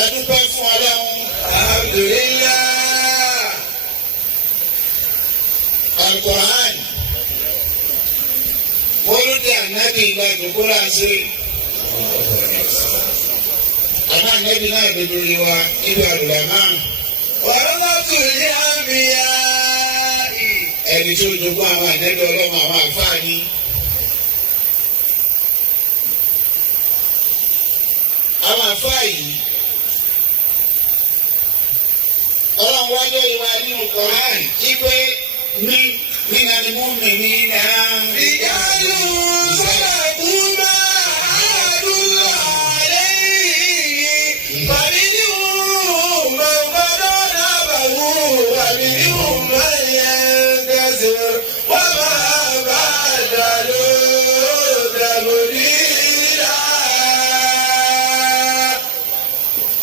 Adúpẹ́ fún Ọlọ́run. Alhamdulillah. Al-Qur'an. Mọ́lúdì ànábì ìlà ìdókòrò àṣẹ. Àmọ́ ànábì náà dodo yìí wa ibi àlùlá náà. Wàrọ́bọ̀tù ní àmìyá. Ẹni tó jogún àwọn ànábì ọlọ́mọ àwọn àǹfààní. Àwọn àǹfààní. Ọlọ́run wájú ìwà nínú Qur'an ìpè ní nínú mọ́mí ní náà. Ìyáàlú sọ́dọ̀ kúmá àdúrà lẹ́yìn. Bàbí ní òun máa ń gbọ́dọ̀ dábàwò. Bàbí ní òun máa ń yẹ gẹ̀ẹ́sì. Wọ́n máa bá a dà ló dàbò nílá.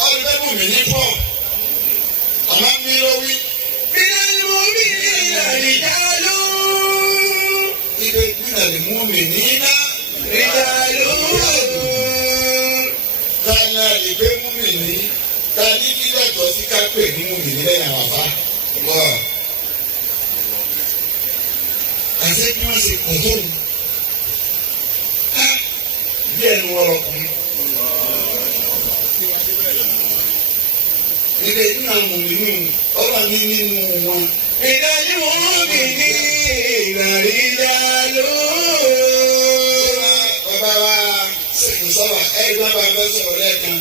Ọlọ́run mi ní pọ̀. Ọmọ mi ló wí. Bílẹ̀ mú mi ní ìrìnàjò. Ibẹ̀ bílẹ̀ mú mi ní ìrìnàjò. Tana ìgbé mú mi ní. Ta ní kí lẹ́tọ̀ọ́ sí ká pè ní mú mi ní lẹ́yìn àwọn àbá. Àṣé bí wọ́n ṣe kọ̀ tó ní. Bí ẹnu wọn lọkùnrin. Ilé nínú àwọn òmìnú ọba mi nínú wọn. Ìdájú wọn mi ní ìrìnàrídá ló. Bàbá wa ṣèkì sọ́wà ẹgbẹ́ bá fẹ́ sọ̀rọ̀ lẹ́ẹ̀kan.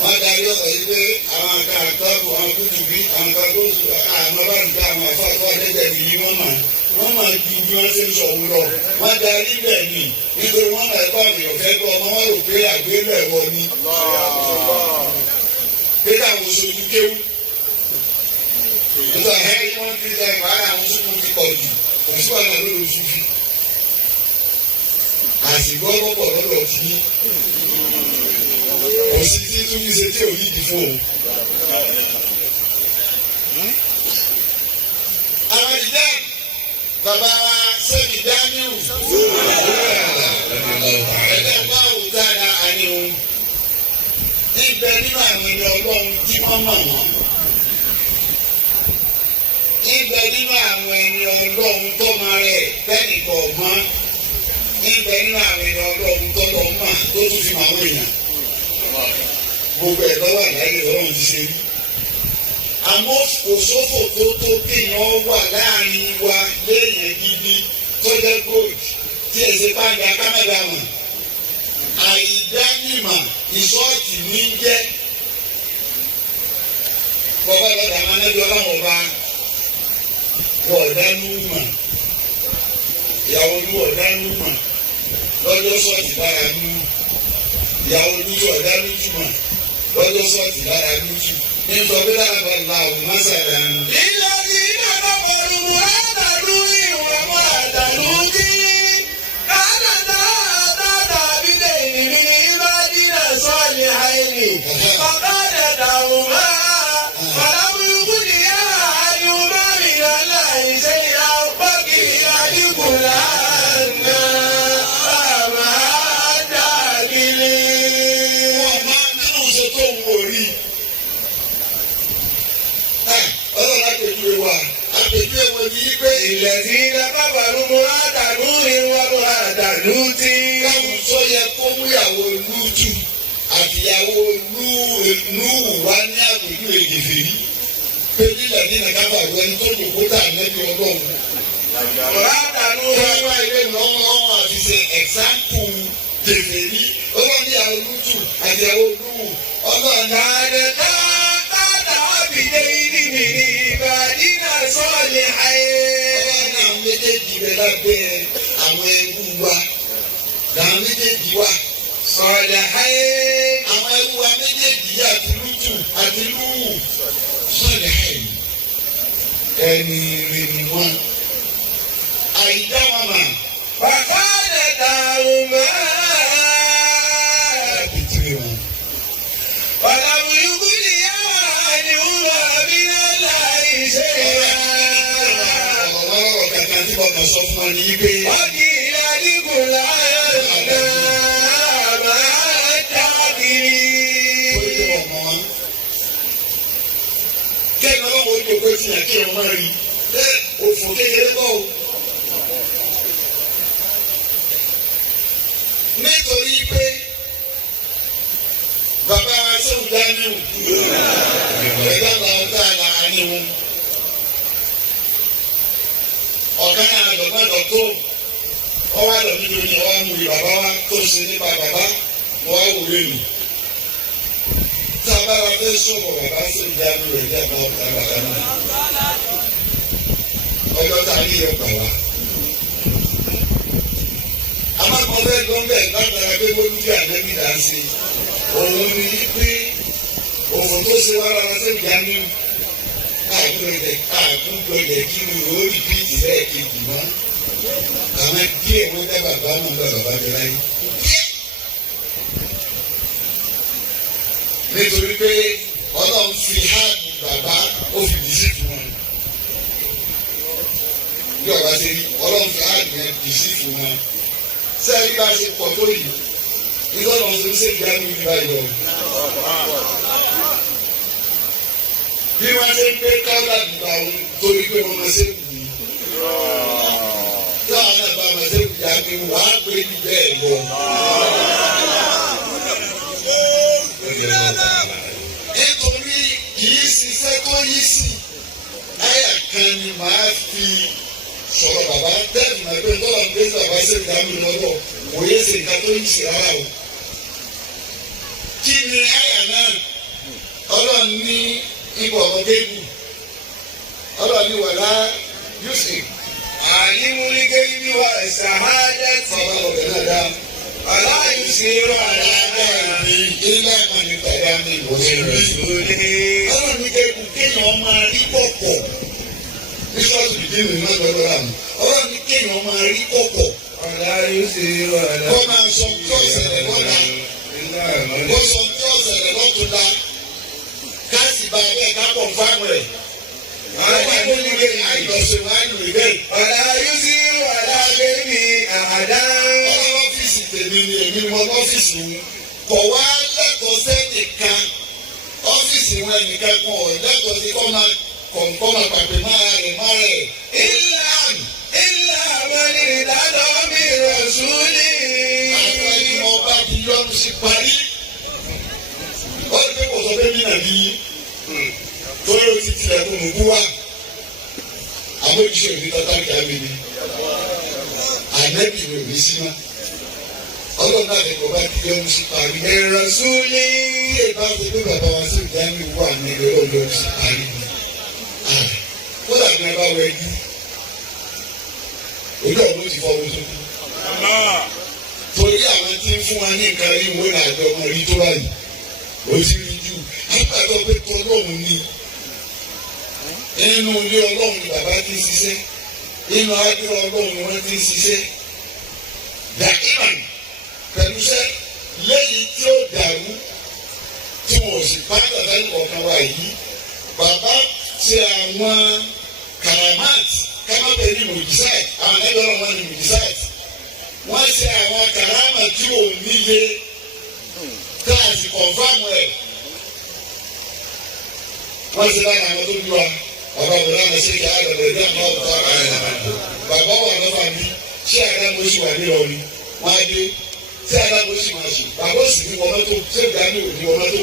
Wọ́n darí ọ̀rọ̀ yìí pé àwọn àga àtọ́kù àwọn kújù bí àwọn àga tó sùn àwọn bá ń gba àwọn afáàtọ́ ẹ̀dẹ́gbẹ̀ẹ́ nìyí wọ́n mà. Wọ́n máa ju bí wọ́n ṣe ń sọ òun lọ. Wọ́n darí bẹ́ẹ̀ ni nítorí wọ́n máa kọ́ àmì ọ̀fẹ́ tó ọmọ wọn rò pé àgbélẹ̀ ẹ̀wọ̀ ni. Pété àwọn oṣooṣù kéwú. Nígbà hẹ́rì wọ́n fi ṣe ìwádìí àwọn oṣooṣù ti pọ̀ jù. Òṣùwà náà ló lọ sùn fi. Àsìkò ọlọ́pọ̀ lọ́dọ̀ tí òsì tí tún fi ṣe tí ò yí di fún o. Àwọn ìdá bàbá wa sẹ́mi Daniel. Ẹ̀dá bá òun dáadáa àníhun. Níbẹ̀ nínú àwọn ẹni Ọlọ́run tí wọ́n mọ̀ wọ́n. Níbẹ̀ nínú àwọn ẹni Ọlọ́run tó máa rẹ̀ tẹ́nìkan ọ̀gbọ́n. Níbẹ̀ nínú àwọn ẹni Ọlọ́run tó lọ mọ̀ tó tún fi mọ̀ àwọn èèyàn. Gbogbo ẹ̀ lọ́wọ́ àláyé Ọlọ́run ti ṣe rí. Àmọ́ kò sófò tó tó kéèyàn wà láàrin wa léèyàn gidi tó jẹ́ gold tí ẹ̀ ṣe pàǹdà kámẹ́rà mọ̀. Àìdánimọ̀ ìṣọ́ọ̀tì ní jẹ́ bọ́bá lọ́dà máa ń lẹ́jọ́ láwọn ọba wọ̀ọ̀dánú mọ̀ ìyàwó olú ọ̀dánú mọ̀ lọ́jọ́ sọ́ọ̀tì lára nú ìyàwó olú ọ̀dánú jù mọ̀ lọ́jọ́ sọ́ọ̀tì lára nú jù ní ìtọ́jú lára bá la òun má ṣàdánù. Ìlọ sí ìdáná pọ̀lú àdàlú ìwọ̀n mọ́ àdàlú kí kánàdá. فقال دعوما فلم يغنيا عنهما من الله شيئا وقيل ادخلا النار مع الداخلين. Ọlọ́run àpèjúwe wa àpèjúwe wo ni pé ilẹ̀ tí dábàbàrú mu àdàlú ni wọ́n mú àdàlú tí. Káwọn sọ yẹ kó múyàwó lújù àtìyàwó Núhù wá ní àpèjúwe gèfèrí. Pé nílẹ̀ ní nàkàbàrú ẹni tó dòkó tà nẹ́bí Ọlọ́run. Àdàlú wọn wá ilé lọ́wọ́ àti ṣe ẹ̀sáǹpù gèfèrí. Ọlọ́run ní àwọn lújù àtìyàwó Núhù. Ọlọ́run ní àdẹ́ká. Ìbàdínà sọ́ọ̀lì ayé. Ọlọ́run àwọn méjèèjì rẹ̀ lábẹ́ àwọn ẹrú wa. Làwọn méjèèjì wà. Sọ́ọ̀lì ayé. Àwọn ẹrú wa méjèèjì yà àti lútù àti lúwù. Sọ́ọ̀lì ayé. Ẹni rè ni wọ́n. Àyíká wọn mà. Bàbá rẹ̀ dàrú mọ́. Àbítúrè wọn. Ọ̀làwùn yúkú ni yáwà ni wúwà bí náà ṣe yá. Ọ̀rọ̀ kàkà tí mo kàn sọ fún ọ ní pé. Wọ́n kì í adigun láyọ̀ náà máa dábìrì. ti yàn kí ọmọ rí òfò kékeré bọ́ o. nítorí pé bàbá wa sẹ́wọ̀n dání o ẹ̀dá làwọn tá a là á ní wọn. ọ̀gá náà àgbọ̀gbọ́n dọ̀tó ọwọ́ àlọ́ mi lórí ọwọ́ àmúrí bàbá wa tó ṣe nípa bàbá wọn á wò lẹ́nu. tá a bá wa fẹ́ sọ̀rọ̀ bàbá sẹ́wọ̀n dání rẹ̀ jẹ́ àbá ọ̀tá bàbá náà. ọjọ́ tá a ní yọ gbà wá. amákọ̀ọ́fẹ́ gbọ́ngbẹ́ látara pé bólúdí àdébí dà sí òun ni pé òun tó ṣe wá rárá sẹ́wọ̀n dání àgùngbọ̀dẹ̀ kí ni o rí bíìtì lẹ́ẹ̀kejì mọ́ àwọn díẹ̀ wọ́n dá bàbá mọ̀ bá bàbá mi láyé. nítorí pé ọlọ́run fi háàbù bàbá ó fi dìísí fún wọn. bí ọba ṣe rí ọlọ́run fi háàbù yẹn dìísí fún wọn. sẹ́ẹ̀rí bá ṣe pọ̀ tó yìí nítorí wọn ṣe ń ṣe ìgbàanú ìgbà yọ. bí wọ́n ṣe ń gbé káwá dùgbà òun torí pé wọ́n máa ṣe wù mí. táwọn náà bá máa ṣe wù yá ni wàá gbé ní bẹ́ẹ̀ lọ. nítorí kìí ṣiṣẹ́ tó yí sí àyà kan ni màá fi sọ̀rọ̀ bàbá tẹ́lẹ̀ máa gbé tọ́lá gbé bàbá ṣe ìdáhùn lọ́wọ́ kò yẹ ṣe nǹkan tó yí sí rárá o. kí ni àyà náà ọlọ́run ní ipò ọ̀gọ́gẹ́gù ọlọ́ọ̀ni wàlá yusuf. àyíwúrígé bí wà ṣàhádẹ́ tí. bàbá ọ̀bẹ náà dá. wàlá yusuf àlàdé mi. ilé ìmọ̀ni tẹ̀lé mi wò sí rẹ̀. ọlọ́ọ̀ni kéku kéèyàn máa rí pọ̀pọ̀. bísọ̀tù bìdí mi máa gbọ́dọ̀ rà mí. ọlọ́ọ̀ni kéèyàn máa rí pọ̀pọ̀. wàlá yusuf àlàdé mi. kọ́ máa sọ tí ọ̀sẹ̀ rẹ̀ lọ́la. kó sọ tí ọ̀sẹ̀ rẹ̀ lọ́tùnla. káàsì bá bẹ́ẹ̀ ká pọ̀ fáwọn ẹ̀. àwọn ìwé nígbè àìlọ́sẹ̀ máa ń lò bẹ́ẹ̀. wàlá yusuf wàlá bẹ́ẹ̀ni àdá. ọlọ́ ọ́fíìsì tèmi ni èmi ni wọ́n ọ́fíìsì wọn. kọ̀ wá lẹ́tọ̀ọ́ sẹ́nìkan ọ́fíìsì wọn ẹnìkan kan ọ̀ lẹ́tọ̀ọ́ sí kọ́ máa kọ̀ǹkọ́ máa pàpẹ́ máa rẹ̀. ilà àwọn ìdájọ́ mi rọ̀ súnlé. àwọn ẹni wọn bá ti yọnu sí parí. wọ́n ti pé kò sọ pé mí nà bí torí o ti tilẹ̀ kó nùkú wá àbójúṣe òní tọ́tà kí á mi ni ànẹ́bí rẹ̀ òní sí ma ọlọ́run náà ní kò bá ti yọnu sí parí. ìrọ̀ súnlé. ilé ìbá ti pé bàbá wa sí ìdáhùn wà ní ilé ọlọ́run sí parí ni kódà ní ẹ bá wọ ẹjú ojú ọ̀run ti fọwọ́ sókè. torí àwọn tí ń fún wa ní nǹkan rí wọ́n náà jọ ọmọ rí tó báyìí ó ti rí jù àgbàdo pé tó ọlọ́run ni inú ilé ọlọ́run ni bàbá ti ń ṣiṣẹ́ inú adúlọ ọlọ́run ni wọ́n ti ń ṣiṣẹ́ dàkímàn pẹ̀lú iṣẹ́ lẹ́yìn tí ó dàrú tí wọn ò sì pàtàkì àtàlù ọ̀kan wa yìí bàbá ṣe àwọn karamat kámábẹ́ ní mùjísáàt àwọn ẹgbẹ́rún wọn ní mùjísáàt wọ́n ṣe àwọn karama tí ò níye káàsì kọ̀nfàmù ẹ̀ wọ́n ṣe lára àwọn tó ń lọ bàbá mi lára ṣe kí á lọ́dọ̀ ẹ̀dá náà bá wà ní bàbá wà lọ́fà mi ṣé àdá mo ṣì wà ní ọ̀rí wọ́n á dé ṣé àdá mo ṣì máa ṣe bàbá òsì ní wọ́n tó ṣé ìgbà ní òní wọ́n tó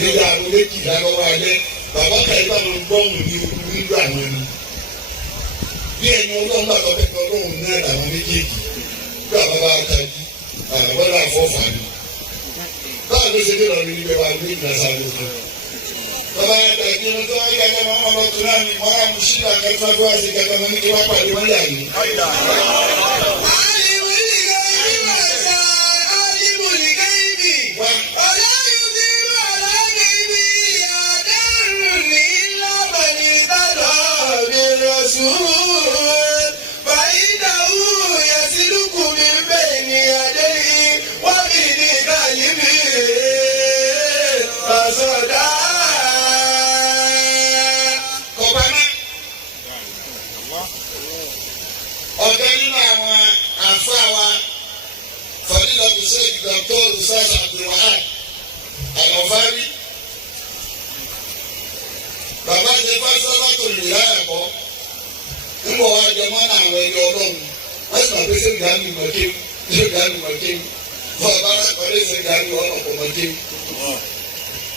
nígbà àwọn méjìlá lọ́wọ́ alẹ́ bàbá kàyí bá wọn gbọ́hùn ní nígbà wọn ni bí ẹni ọlọ́run bá tọ́ pẹ́pẹ́ ọlọ́run náà làwọn méjèèjì bí àbá bá tají àbá bá fọ́fà ni báwo ló ṣe dé lọ ní ibẹ̀ wà ní ìgbàsá lóko. bàbá yẹn tẹ̀ kí ló tó wáyé kẹ́kẹ́ máa ń lọ tó náà ní wọ́n á mú sílẹ̀ akẹ́kọ̀ọ́ tó wá sí kẹ́kẹ́ máa ní kí wọ́n pàdé wọ́n yà yìí. ọ̀gá nínú àwọn àǹfààní wa fàdílà hussein dr usas abdulwahab alọfari bàbá jẹ fásitì àwọn ẹni ọlọ́run wọ́n sì máa pé ṣé ìdánù mọ̀kéwù ṣé ìdánù mọ̀kéwù fún ọba alákọ̀ọ́lẹ̀ ṣe ìdánù ọlọ́pọ̀ mọ̀kéwù.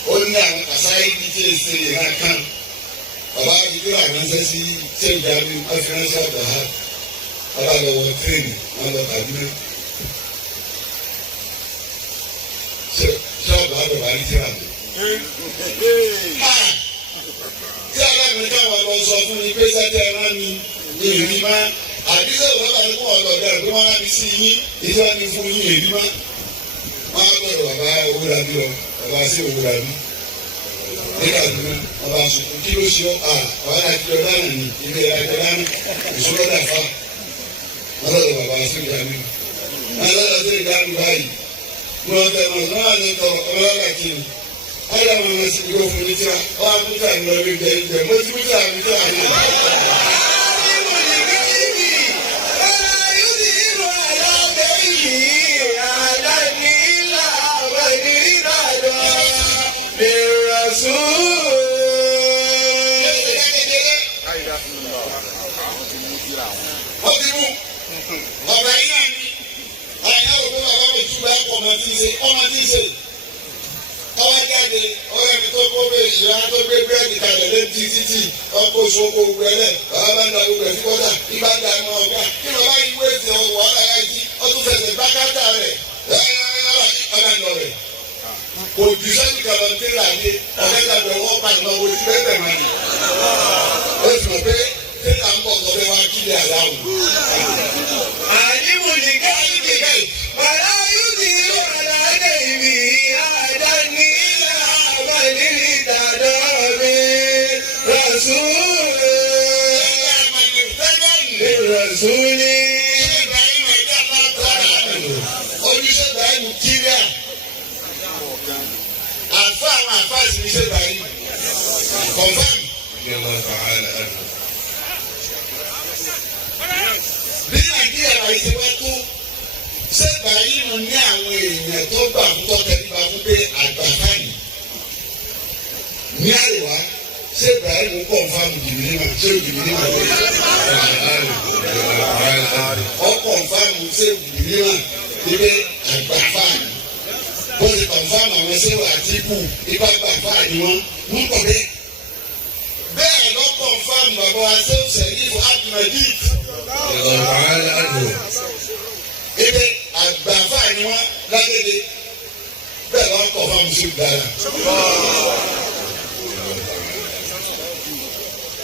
ó ní àwọn àṣàyè ní tí èsì ìran kan bàbá àdìgbò àránṣẹ́ sí ṣé ìdánù ọ̀fìránṣẹ́ ọ̀dọ̀ ha bàbá lọ́wọ́ tírèènì wọn lọ Kaduna. ṣọ́ọ̀bù àbẹ̀bà ní tíra mi. tí aláàbò káwọn lọ sọ fún mi pé sẹ́tẹ̀ ẹran mi ní èrí má àbí sẹ́wọ̀n bàbá ní kó wọn lọ bẹ̀rẹ̀ pé wọ́n á fi sí yín ìjọba ní fún yín èrí má. wọ́n á bẹ̀rẹ̀ bàbá Owólabí lọ bàbá sí Owólabí. ní Kaduna bàbá sùkú kí ló ṣe ọ́ àwọn àjọ dáná ní ilé àjọ dáná ìṣòro dàfà. wọ́n lọ́dọ̀ bàbá sí ìdáná. wọ́n lọ́dọ̀ sí ìdáná báyìí. wọ́n tẹ̀ wọ́n náà ní tọ̀ ọlọ́dà kìíní. Ada mana si kau furniture, orang bukan lebih dari dia. Mesti bukan kita ni. Ọwọ́ jáde ọ̀rẹ́ mi tó kó bẹ́ẹ̀ ìyá tó gbé búrẹ́dì kalẹ̀ létí títì ọkọ̀ ìṣòwò gbẹlẹ̀ bàbá bá ń da gbogbo ẹ̀fí kọ́tà ibà ń da ẹ̀mọ́ ọ̀gá kí bàbá yìí wé ti ọwọ́ ọ̀làyà jí ọtún fẹsẹ̀ bá káńtà rẹ̀ ọ̀gá ń lọ rẹ̀. Kò jù sẹ́ni kàlọ́ ní ìlànà ọ̀gá ìdàgbẹ̀ wọ́n pa ìmọ̀ wo ti bẹ́ẹ̀ bẹ̀ máa nì. Ó sì mọ̀ pé tẹ́lá ń bọ̀ sọ́dọ̀ wá kí ni àláwù. Àyíwò ní káyí kékeré. Bàbá yóò ti rọ̀ àlàyé ìbí àdá ní ilé àbálí ìdádọ́ mi. Rọ̀súlù. Rọ̀súlù. Ojúṣe Ibrahim kíríà. Àfa àwọn àfa ìsinmi Ibrahim. Confirm. Bí Nàìjíríà máa ṣe wá tó ṣé Ibrahim ní àwọn èèyàn tó gbà fún tọ́tẹ́líba fún pé àgbàfà yìí ní àríwá ṣé Ibrahim kọ̀ǹfàmù jìbìlímà ṣé jìbìlímà lórí ọ kọ̀ǹfàmù ṣé jìbìlímà níbẹ̀ àgbàfà yìí bó ṣe kọ̀ǹfàmù àwọn ṣé Àtíkù ibà àgbàfà ni wọ́n ń kọ̀ bẹ́ẹ̀. Bẹ́ẹ̀ lọ kọ̀ǹfàmù bàbá wa ṣé Ṣẹ̀rífù Abdulmajid. Ebe àgbàfà ni wọ́n lágbèdè bẹ́ẹ̀ wọ́n kọ̀ fún àmúṣe gbàrà.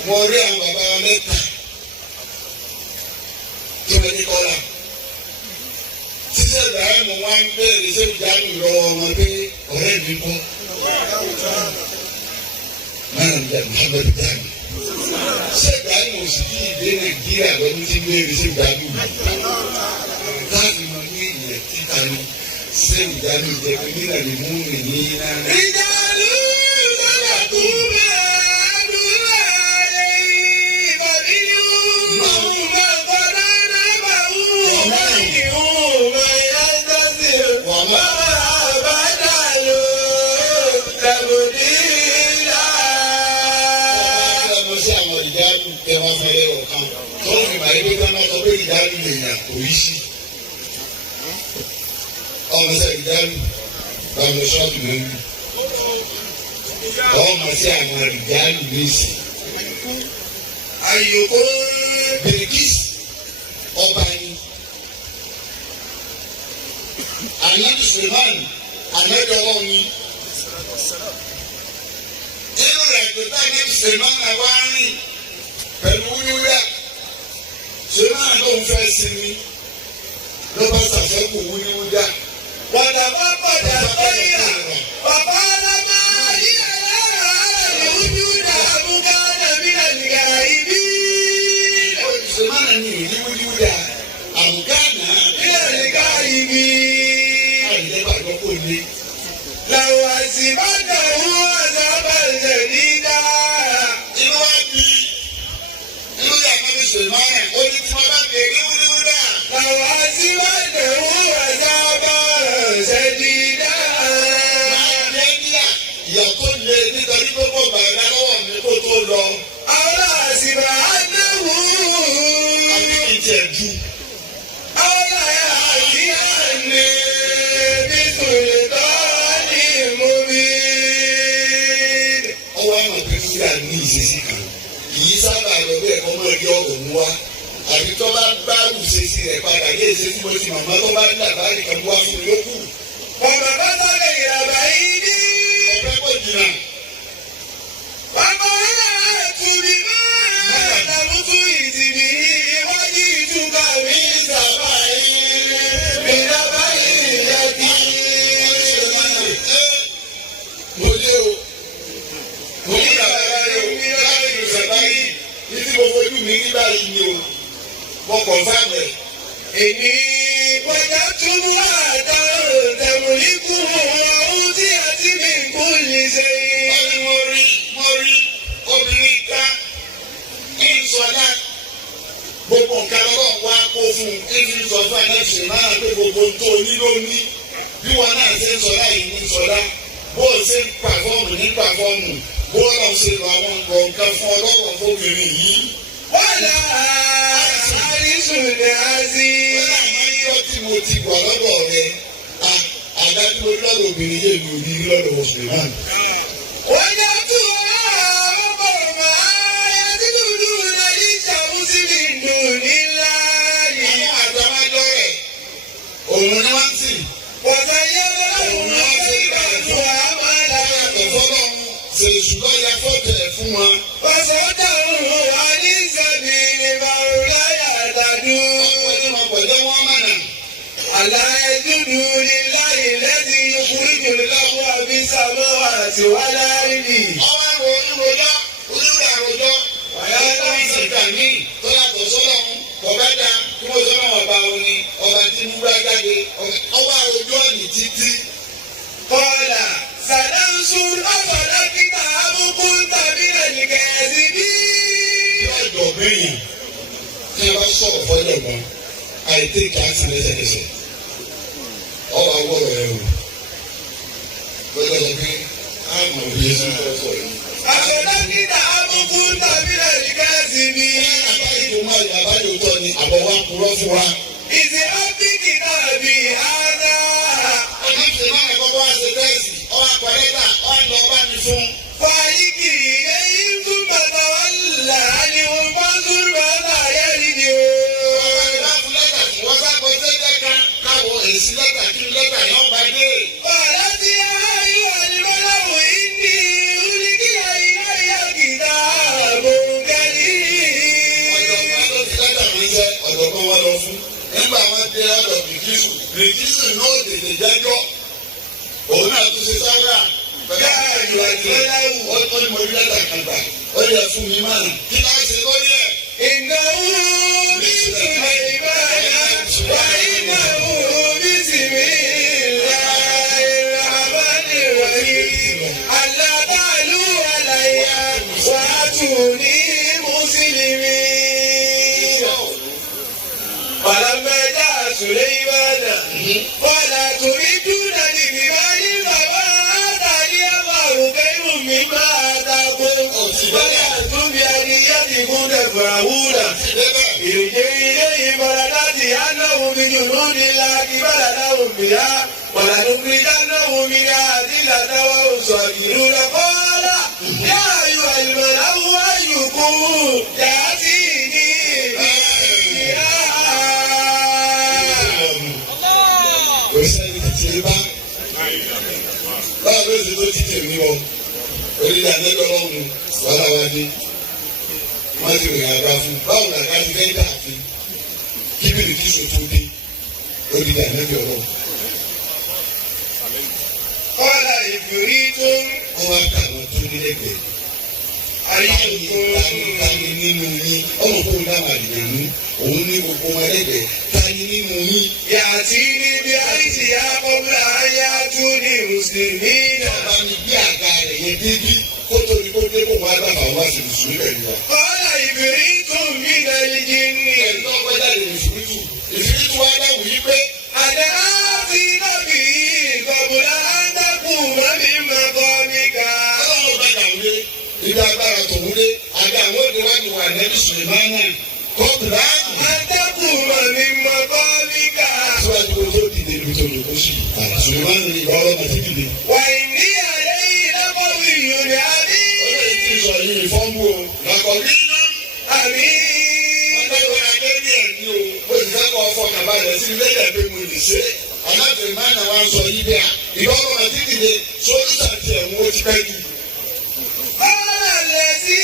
Mo rí àwọn bàbá wa mẹ́ta tó lè ní kọ́lá. Títí Ibrahim wá ń bẹ̀rẹ̀ ṣé ìjánu lọ́wọ́ wọn pé ọ̀rẹ́ mi kọ́. Máa ń bẹ̀ Muhammad Dani. Ṣé Ibrahim ò sì kí ìdè Nàìjíríà lọ́dún tí ń bẹ̀rẹ̀ ṣé ìjánu mi? Láti mọ ní ilẹ̀ títa ni ṣé ìdánù ìjẹ̀bú nílẹ̀ lè mú mi ní iná. Ìdánù lọ́dà tó bẹ̀ àdúrà rẹ̀ ìbàdí yóò máa kọ́ra náà máa ń máa yá sásì máa bá dà lọ tàbí dà. Ọmọ sí àwọn ìdánù tẹwàá fún ẹ̀rọ kan tó ń fi màá yẹ pé ká sọ pé ìdánù lè yàn kò yí sí. Ọmọ sẹ́ ìdánù bàbá sọ́ọ̀tù ló ń bí. Ọmọ sí àwọn ìdánù méjì. Àyòkó Bìrìkìsì ọba ni. Ànábì Sùlẹ̀mánì ànábì ọlọ́run ni. Inú rẹ̀ tó tá ní Sùlẹ̀mánì wá rìn pẹ̀lú wíwúrà. Sùlẹ̀mánì ló ń fẹ́ sinmi. Ló bá ṣàfẹ́kù wíwúrà. Wàdàbà padà sẹ́yà, bàbá alága yíyá lára ìwújú dàbú gánà nílẹ̀ nìyà ìbí. Sùlẹ̀mánì ní ìwújú dà àbùgánà nílẹ̀ nìyà ìbí. Àìjẹ́ gbàgbọ́ kò ní. Làwọn àṣìbájà wọ́n àṣàbà ìṣẹ̀ dídá. Inú wa bí inú yàrá mi Sùlẹ̀mánì ó ní tí wọ́n bá bèèrè wúlúwú dà. Làwọn àṣìbájà wọ́n àṣàbà ṣẹ́dídá. Nàìjíríà ìyà tó le nítorí gbogbo bàbá lọ́wọ́ mi kó tó lọ. Àwọn àṣìbà àdéhùn. Àbíkí ìṣesí kan kì í sábà lọ bẹ́ẹ̀ kọ́ mọ́ ẹgbẹ́ ọ̀rọ̀ mú wa àbí tó bá bá ìṣesí rẹ̀ padà yé ìṣesí mo ti màmá tó bá ní àbárí kan wá fún mi lókù. Bàbá bá sáré ìràbà yìí ní. Ọ̀pẹ́ kò jìnnà. Bàbá yà tùbí náà. Àtàmútú ìdìbì ìwádìí ìtúkà mi sábà yìí. Ìràbà yìí yẹ kí. Mo lé o. Mo ní bàbá rẹ̀ o. Láti ìṣẹ̀bá yìí. Ní tí mo fojú mi rí báyìí ni o. Mo kọ̀ fáwọn ẹ̀. Èmi wájà tún wá àtàwọn tẹ̀mùlíkù ohun tí a ti mi kú lè ṣe. Wọ́n ní mo rí obìnrin ká kí n sọlá gbogbo nǹkan lọ́wọ́ wá kó fún un kí n sọ fún àdáṣe máa pé gbogbo tó ní ló ní bí wọn náà ṣe ń sọlá yìí ní sọlá bó o ṣe ń pàfọ́ọ̀mù ní pàfọ́ọ̀mù bó o lọ ṣe lọ àwọn nǹkan fún ọlọ́wọ́ fóbìnrin yìí. Wọ́n lọ àrísùn ní àzí. Wọ́n tí mo ti wà lọ́dọ̀ rẹ̀ àdájọ́ lọ́dọ̀ obìnrin yé mi ò ní lọ́dọ̀ Suleiman. Wọ́n yà tú ọ̀rọ̀ máa yẹ tí dúdú náà yí ṣàmúsí mi dùn nílá yìí. Àwọn àgbàmájọ́ rẹ̀ òun ni wọ́n ń sìn. Wọ́sà yẹ lọ́wọ́ wọn ṣe ìbàdàn àmàlà. Yàtọ̀ fọ́lọ́ ṣe ṣùgbọ́n ya fọ́tẹ̀ fún wọn. Wọ́sà dáhùn wà ní sẹ́mi ní Bàrúláyà Àdàdú. Pẹ̀lú wọn mọ̀nà. Àlàyé dúdú nílá ìlẹ́sì ìkúrìjù lọ́wọ́ àbí sàmọ́ àti wálá rírì. Ọwọ́ àwọn onírojọ́ àròjọ́. Wàyà tó ń sèkà mí tó yàtọ̀ sọ́dọ̀ wọn. Ọ̀bẹ da kí wọ́n sọ́nà ọba òní ọba tí mú bá jáde. Ọwọ́ àròjọ́ ní títí. Kọ́lá Sàdánsù ọ̀fọ̀dá kíkà àbúkú tàbí ẹ̀nìkẹ́sì bí. Ìjọ bẹ́yìn tí a bá sọ̀rọ̀ fọ́lẹ̀ gan, àìtí káàsì lẹ́sẹ̀kẹsẹ̀. Ọwọ́ àwọ̀rọ̀ ẹ̀ o. Gbọ́dọ̀ sọ pé a mọ̀ bí Yéṣu tó sọ yìí. Àfọ̀dá kíkà àbúkú tàbí ẹ̀nìkẹ́sì bí. Àbáyé tó máa yọ àbáyé tó ní àbọ̀ wa kúrọ́ fún wa. Ìsì ọ́fíìkì náà bí ara. Ọ̀nà ìṣe máa ń kọ́kọ́ wá ṣe tẹ́sì, ọwọ́ àpẹẹrẹ́ta, ọwọ́ àlọ́ bá mi fún. Fàyíkì èyí tún bàtà wà là ní wọn bá tún bàtà yẹ́rì ni o. Ọwọ́ ìbá fún lẹ́tà tí wọ́n sábọ̀ ṣẹ́jẹ́ kan káwọ èsì lẹ́tà kí lẹ́tà yẹn bá dé. Bàdá tí ayé àdìmọ́láwò yìí ní oríkì ayé kìtà àbòkẹ́lì. Ọ̀dọ̀gbọ́n ló fi lẹ́tà ránṣẹ́ ọ̀dọ̀gbọ́n wọn lọ fún. Nígbà wọn dé ọ̀dọ̀ Bìkísù náà tètè jẹ́jọ́. Òun náà tún ṣe sáwúrà. Pẹ̀lú àdìmọ́láwò ó tó ní mo rí lẹ́tà kan gbà. Ó yẹ fún mi máa. Kí láá ṣe lórí ẹ̀? Ìnáwó bí sùnmọ̀ ìbára wà ìnáwó bí sìnmí ìlà ìràbálì wọ̀nyí. Àlàbàlù àlàyé wà tù ní mùsùlùmí. Ọ̀làmẹ́jà Sùlẹ́ìmánà. Wàlà tùmídùnà nìbíwáyé bàbá àtàlí àbàrùn kẹ́rù mi máa dàgbò. Wàlà túnbí àníyá ti fún dẹ̀fọ̀rà wúrà. Ìrìnjẹ́ ilé ìbára láti ánáwó mi jùlọ nílá kí bàrà láwùn mi á. Wàlà túnbí dánáwó mi á àti ìlàdáwà oṣù àjùlú rẹ̀ kọ́lá. Yá ayò àìmọ̀láwó ayùkú. Yàá sí ní ìyá. Kò sẹ́ni títí bá. Báwo ló ṣe tó títì ní ọ? Orílẹ̀ àdẹ́gbẹ́rọ́ mu wàhálà wá dé. Wọ́n ti rìn àgbà fún. Báwo la ká ti fẹ́ dà fi? Kí bìrì kí sòtò dé? Orílẹ̀ àdẹ́gbẹ́rọ́. Kọ́lá ìbìrí tó ń. Wọ́n wá kà wọ́n tó ní lẹ́gbẹ̀ẹ́. Tani nínú yín? Ọmọ tó ń dáhùn àdìgbò ní. Òun ní gbogbo wọn lẹ́gbẹ̀ẹ́. Tani nínú yín? Yàtí níbi àìsí àkọ́bùlà ayé tún ní Mùsùlùmí náà. Bàbá mi bí àga rẹ̀ yẹn débí kó tó ní kó dé kó wọn á bá wá sí Mùsùlùmí pẹ̀lú wa. Kọ́lá ìbìrí tó ń bí nàìjí ní. Ẹ̀dọ́ ọgbẹ́dá lè Mùsùlùmí. Ìfìdí wa dáhùn yí pé. Àdá ti nàbì kọ̀bùlà àdàkùn mọ́bí mọ́kọ́ mi ká. Ọlọ́run bá dàwúlé. Ibi agbára tòun dé. Àga àwọn òde wa ni wà nẹ́bí Sùlẹ̀mánà. Kọ́bùlà. Àdàkùn mọ́bí mọ́kọ́ mi ká. Síwájú kó tó dìde níbi tó lè kó sí. Sùlẹ̀mánà ni ìgbà ọlọ́mọ ti dìde. Wà ní àlẹ́ yìí lọ́kọ̀ ìyọ̀rẹ́ àbí. Ó lè ti sọ yìí fọ́ọ̀mù fọkàn balẹ̀ sí ilé ìyàgbé mo lè ṣe alábẹ̀rẹ̀ máa nà wá sọ yí bẹ́ẹ̀ ìbáwọ̀ àti ìdílé sọ́dúnṣà ti ẹ̀wọ̀n ó ti pẹ́ jù. Ọ̀rẹ́ sí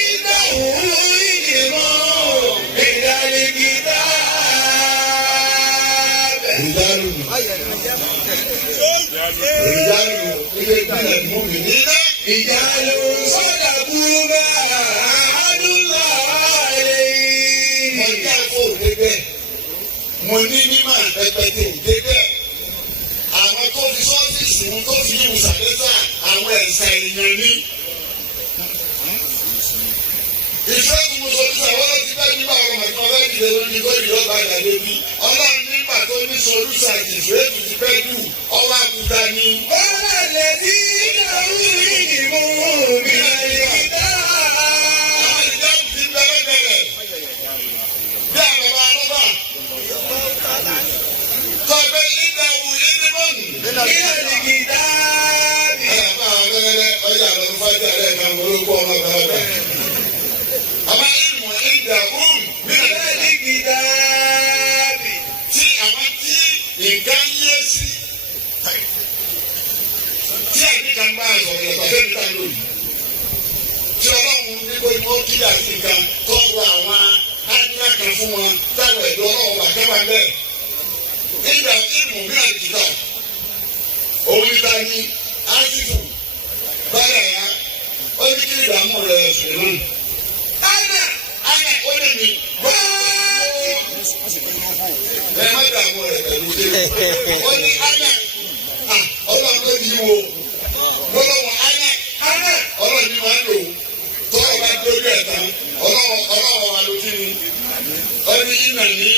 ìdáhùn ìdìmọ̀ ìdánilẹ́gídá. Ìdánù ilé ìgbìlẹ̀ mú mi níná. Ìyàlú sọ́dà kúrúbà àádúrà rẹ̀. Mo ní àfọ̀ òdebẹ̀, mo ní mímọ̀ ẹgbẹ̀tẹ̀ òdebẹ̀. Àwọn tó fi sọ́fíìsì wọn tó fi yíwù sàlẹ́sà àwọn ẹ̀sà èèyàn ní. Ìfẹ́ tí mo sọ nípa àwọn ọlọ́tí bá nígbà àwọn ọmọ ìkan bẹ́ẹ̀ dìde lórí lórí lọ́ba ìyàlẹ́ bí. Ọlọ́run nígbà tó ní solúsà ìfẹ́ ètò ti pẹ́ jù ọwọ́ àkúta ni. Ọ̀rẹ́ sí ìdáhùn ìdìmọ̀ ìdánilẹ́gídá. Àwọn ìdáhùn ti bẹ̀rẹ̀ bẹ̀rẹ̀. Bí àwọn bàbá ọlọ́ba. Kọ̀ọ̀bẹ ìdáhùn ìdìmọ̀ ìdánilẹ́gídá. Àyàfà abẹ́rẹ́ ọjà lọ́dún fájà rẹ̀ máa ń wọlé ọmọ bàbá. Àmọ́ ìmọ̀ ìdáhùn ìdánilẹ́gídá. tí àwọn tí nǹkan yé sí. Tí àbí kan bá àgbọ̀n lọ́pàá fẹ́ẹ́ níta lóyún. Tí ọlọ́run ní kó ní ó kí àti nǹkan tó ń gba àwọn ádùnnà kan fún wọn táwọn ẹ̀dọ́ ọlọ́run wà kẹ́ máa bẹ́ẹ̀. Ìgbà ìmọ̀ bí àdìgbà òun níta ní ásìfù báyà yá ó ní kí ìdààmú rẹ̀ sùn náà. Ana ó lè mi gbọ́. Ẹ má dààmú rẹ̀ pẹ̀lú dé. Ó ní ana ọlọ́run ló ní wo lọ́lọ́wọ́ ana ọlọ́run ní wàá lò tọ́lọ̀ bá dójú ẹ̀ tán ọlọ́wọ́ wa ló kí ni. Ó ní ìnà ní.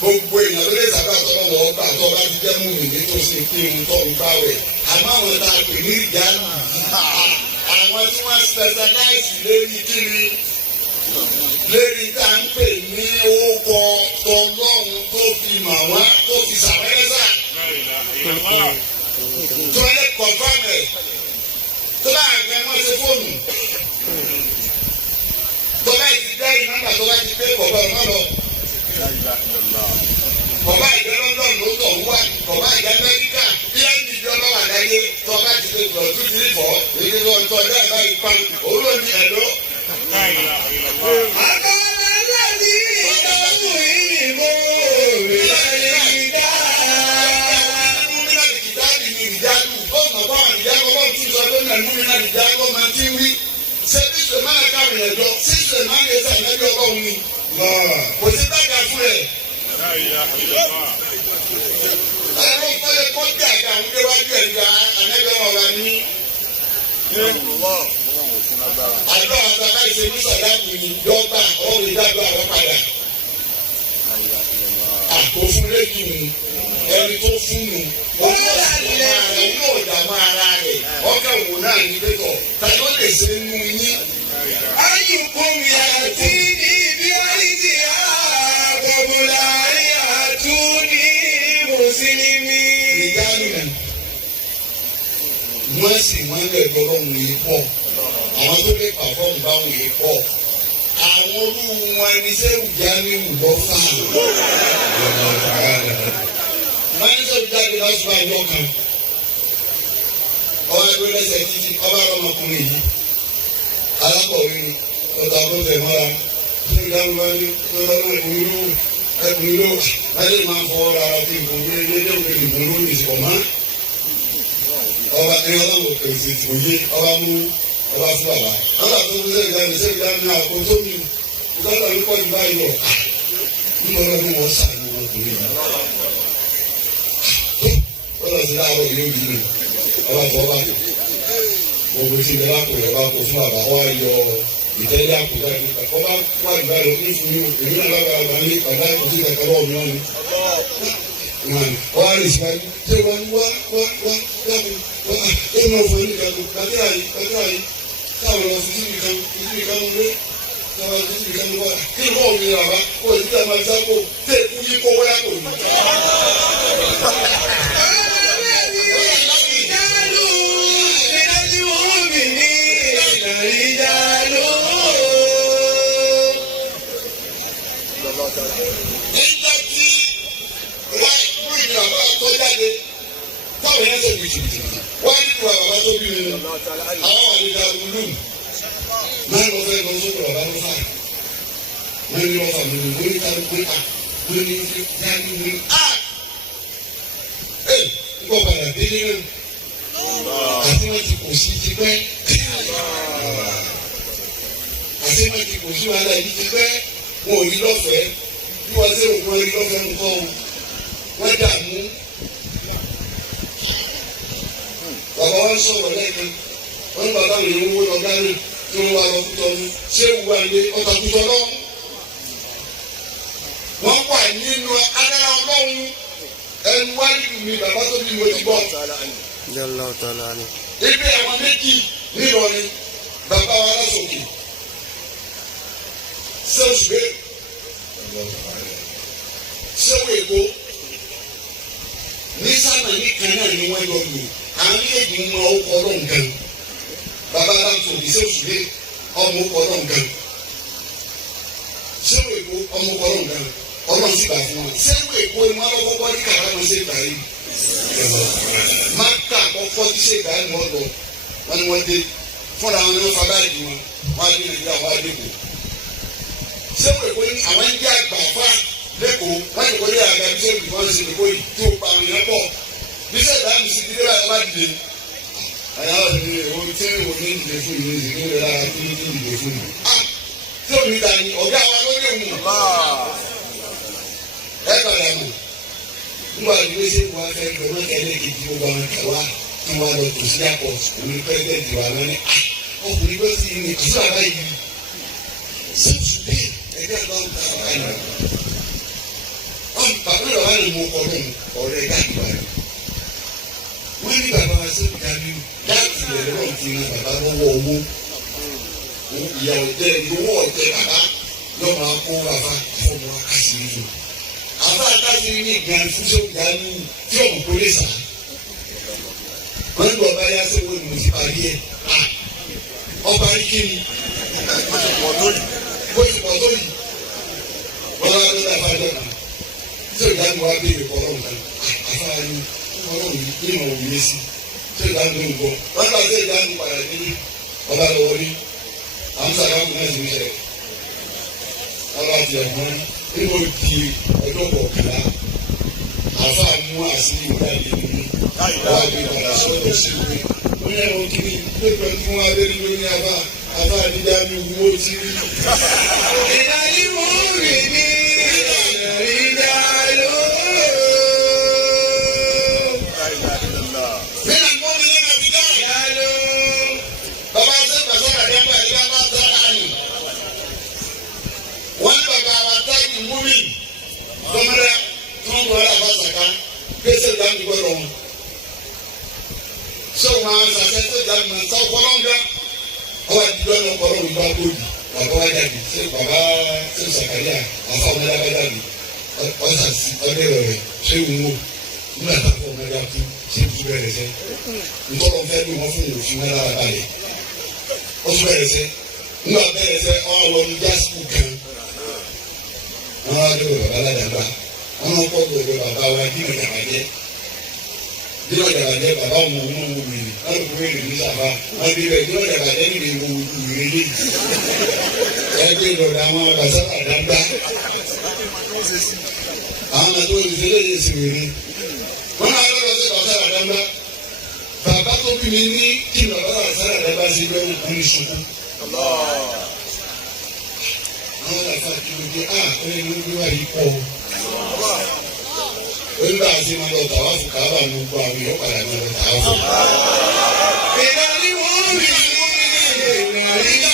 Gbogbo èèyàn ló lè sábà tọ́lọ́ wọ́n gbà tó bá ti jẹ́ mú mi ní tó sì kí n tọ́ ń bá wẹ̀. Àmọ́ àwọn tá a pè ní ìjánu àwọn tí wọ́n specialize lórí kíni lórí tá a ń pè ní orúkọ tọlọ́run tó fi mọ̀ wá tó fi sàmẹ́sà. Tó lè confirm ẹ̀ tó bá àgbẹ̀ wọ́n ṣe fóònù. Tó bá ti dá ìnáwó tó bá ti pé kọ̀ọ̀bọ̀ náà lọ. Bọ̀bá ìjọ London ló tọ̀ ń wá, bọ̀bá ìjọ Amẹ́ríkà, bí ẹni ìjọ lọ́wọ́ àdáyé, tọ́ba ti ṣe gbọ̀ tún ní ìfọ̀, èyí lọ tọ́ ọjọ́ ìbá ìpa, olóòní ẹ̀dọ́. Àkọ́lé láti ìtọ́jú ìrìnbó rẹ̀ ìdá. Múmínà ìdáàbì ni ìdáàbù, ó mọ̀ bá àwọn ìdáàbù ọlọ́run tún sọ pé nà múmínà ìdáàbù ọmọ tí ń wí. Ṣé bí Sèmánà káwọn ẹ̀dọ́, sí Sèmánà ẹ̀sẹ̀ ẹ̀mẹ́bí ọlọ́run ni? Kò sí bàgà fún ẹ̀. Ẹ̀rọ ìfọyẹ kọ́ bí àga àwọn déwájú ẹ̀ gba ànẹ́bẹ̀ ọ̀rọ̀ ní. Àdó àwọn bàbá ìṣe ní sàdáàbù ni dọ́gba ọ̀rọ̀ ìdájọ́ àwọn padà. Àkófún lẹ́yìn mu ẹni tó fún mu. Ó ní àlẹ́ rẹ̀ yóò dà dààmú ara rẹ̀ ọkàn wò náà ní pẹ́tọ̀ tàbí ó lè ṣe nínú yín. ayùkún yàtí ní ibi àìsí àbọ̀bùlà àtúndì mùsùlùmí. ìdáhùn náà wọ́n sì wọ́n lè lọ́rọ̀ wò yìí pọ̀ àwọn tó lè pàfọ́ọ̀mù bá wò yìí pọ̀ àwọn olú wọn ẹni sẹ́wù já ní ìwúlọ́ fà á. wọ́n ní sẹ́wù jáde lọ́sùn àjọ kan ọba ẹgbẹ́ lẹ́sẹ̀ títí ọba ọmọkùnrin yìí alákọ̀wé ni ọ̀tà àbọ̀tẹ̀ mọ́ra ṣé ìdánwò ní ọlọ́run ẹkùnrin ló láyé máa ń fọwọ́ ara tí nǹkan gbé lédè òkè nìkan ló ní ìsìnkọ̀ mọ́. ọba ẹni ọlọ́run òkè ìsìnkú yé ọba mú ọba fún bàbá ọba tó ń sẹ́yìn ìdáni àpò tó mi ìdájọ́ ní pọ́ọ̀jù báyìí lọ nínú ọlọ́run wọn sàánú ọkùnrin yìí. ọlọ́run ti láàárọ̀ yóò rí mi ọba tó ọba tó gbogbo tí ìlera kò lè bá kó fún bàbá wa yọ ìtẹ́lẹ̀ àkùdá ní ọba wà nígbà lọ ní fún yóò èmi náà lágbára bá ní ọ̀dà ìkọ̀tí kẹ̀kẹ́ bọ́ọ̀ mi wọn. wọ́n á lè ṣíwájú ṣé wọ́n wá ẹ máa fọ ẹni kan kàtí àyè káwọn lọ sí síbi kan lé káwọn sí síbi kan wá kí ló ń rìn àbá kó o ti tẹ́ máa sáko tẹ́ kú yí kó wáyà kò ní. nígbà tí wọ́n mú ìdílé àbá tó jáde táwọn yẹn ṣe gbìtìgbìtì wọ́n ní ìwà bàbá tó bí mi àwọn àlejò àlùlù máa ń lọ fẹ́ lọ sókè bàbá ló fà wọ́n ní ọ̀fà mi wọ́n ní kálukú wọ́n ní dájú mi nígbà padà délé náà àti wọ́n ti kò sí ti pẹ́ àti wọ́n ti kò sí wàhálà yìí ti pẹ́ wọn ò rí lọ́fẹ̀ẹ́ bí wọ́n ṣe òkú wọn rí lọ́fẹ̀ẹ́ nǹkan wọ́n dààmú. bàbá wa sọ̀rọ̀ lẹ́ẹ̀kan wọ́n ní bàbá mi ń wó lọ gánà tí wọ́n wá lọ kútọ́ ní ṣé wùwà ní ọ̀tà kútọ́ náà. wọ́n wà nínú adára ọlọ́run ẹnu wájú mi bàbá tó bí mo ti gbọ́. ibi àwọn méjì nílọrin bàbá wa lásòkè sẹ́wùsùgbé sẹ́wù èkó ní sábà ní kan náà ni wọ́n yọ lò àwọn méjì ń mọ ọkọ ọlọ́run kan bàbá aláǹtòbí sẹ́wùsùgbé ọmọ ọkọ ọlọ́run kan sẹ́wù èkó ọmọ ọkọ ọlọ́run kan ọlọ́run sì gbà fún wọn sẹ́wù èkó ni wọ́n lọ́kọ́ bọ́ ní kàrá wọn ṣe gbà yìí máka àkọ́kọ́ tí ṣe gbà yìí wọ́n lọ wọ́n ni wọ́n dé fúnra wọn ni wọ́n fa báyìí wọn wọ́n á dé nàìjíríà wọ́n á dé kù sẹ́wù èkó ni àwọn ń jẹ́ àgbà fún lẹ́kọ̀ọ́ wọ́n ti kọ́lé àga bí sẹ́wù ìfọ́n ṣe lè kó yìí tó pa àwọn èèyàn pọ̀ bí sẹ́wù ìdáhùn sí ti dé báyìí wọ́n á dìde àyà wọ́n ti wọ́n ti wọ́n ní ìdílé fún ìlú ìdílé rẹ̀ lára kí ní ìdílé fún mi. tí omi ta ni ọ̀gá wa ló lè mú ẹ padà mú nígbà tí wọ́n ṣe wọ́n á fẹ́ gbẹ̀mọ́ kẹ́lẹ́ kejì gbogbo àwọn kẹwàá tí wọ́n lọ tò sí àpọ̀ òní pẹ́sidẹ̀ntì wa lọ́ní ọkùnrin bá sì ní kí sọ́ra báyìí sẹ́wù bẹ́ẹ̀ ẹgbẹ́ bá ń ta báyìí bàbá yàrá ni mo kọ lóhùn ọ̀rẹ́ dàgbà rẹ̀ wọ́n ní bàbá wa sẹ́kù dábí láti rẹ̀ lọ́rùn ti ran bàbá lọ́wọ́ owó ìyá ọ̀tẹ̀ ìgbowó ọ̀tẹ̀ bàbá yóò máa kó bàbá fọmọ akásìrì yìí àbá akásìrì ní ìgbà fúnṣẹ́ ìdánù tí ọ̀hún kò lè sà wọ́n ní bàbá yá sẹ́wọ́ ni mo ti parí ẹ̀ ọba rí kí ni bó ti pọ̀ tó yìí wọ́n wá lọ́dọ̀ àbájọ́ náà tí ìdáhùn wa béèrè kọ́ ọlọ́run kan àfáàní ọlọ́run yìí ní ìmọ̀ òwúrẹ́ sí tí ìdáhùn ló ń bọ̀ wọ́n bá tẹ ìdáhùn padà nílé ọba lọ wọlé àwọn sàkáàmù náà sì ń ṣe ọba ti ẹ̀wọ̀n nínú di ọjọ́ kọ̀ọ̀kànlá àfáàmú àṣírí ìwádìí nínú ìwádìí padà sọ́dọ̀ sí ìwé ó ní ẹ̀rọ kí ni pépè tí wọ́n á bẹ́ẹ̀ lórí àbá àfáàní dábí owó tí. ìdánimọ̀ rẹ̀ ní lọ kọ́ lọ́rùn bá gbòdì bàbá wa jáde ṣé bàbá ṣé sàkàlíà àfa ọmọdé bá jáde ọ̀sà sí ọdẹ rẹ̀ ṣé ń wò nígbà tá a fọ ọmọdé kú ṣé kú bẹ̀rẹ̀ sẹ́ ntọ́lọ́ fẹ́ ló wọ́n fún òfin wọn lára balẹ̀ ó tún bẹ̀rẹ̀ sẹ́ nígbà bẹ̀rẹ̀ sẹ́ ọ̀ lọ́nu jásùkù kan wọ́n á dọ̀rọ̀ bàbá ládàgbà wọ́n kọ́ dọ̀rọ̀ bàbá wa dínà jàbàjẹ́ bàbá ọmọ ọmọ wò wèrè wọ́n lè wèrè ní sàfà wọ́n bí bẹ́ẹ̀ dínà jàbàjẹ́ níbi ìwò wèrè lé ẹgbẹ́ ìdọ̀rọ̀ àwọn àbàṣà àdáńgbá àwọn àti olùsílẹ̀ yìí sì wèrè wọ́n máa lọ́wọ́ sí àbàṣà àdáńgbá bàbá tó bí mi ní kí bàbá àbàṣà àdáńgbá sí lọ́wọ́ kún ní ṣubú. Àwọn àfa kìlódé ọ̀rẹ́ ló gbé wá yìí pọ̀ o nígbà tí wọ́n lọ tàwa fún káwá ní gbogbo àwọn èèyàn padà ní lọ tàwa fún. ìlànà ni wọ́n rí ìrìnà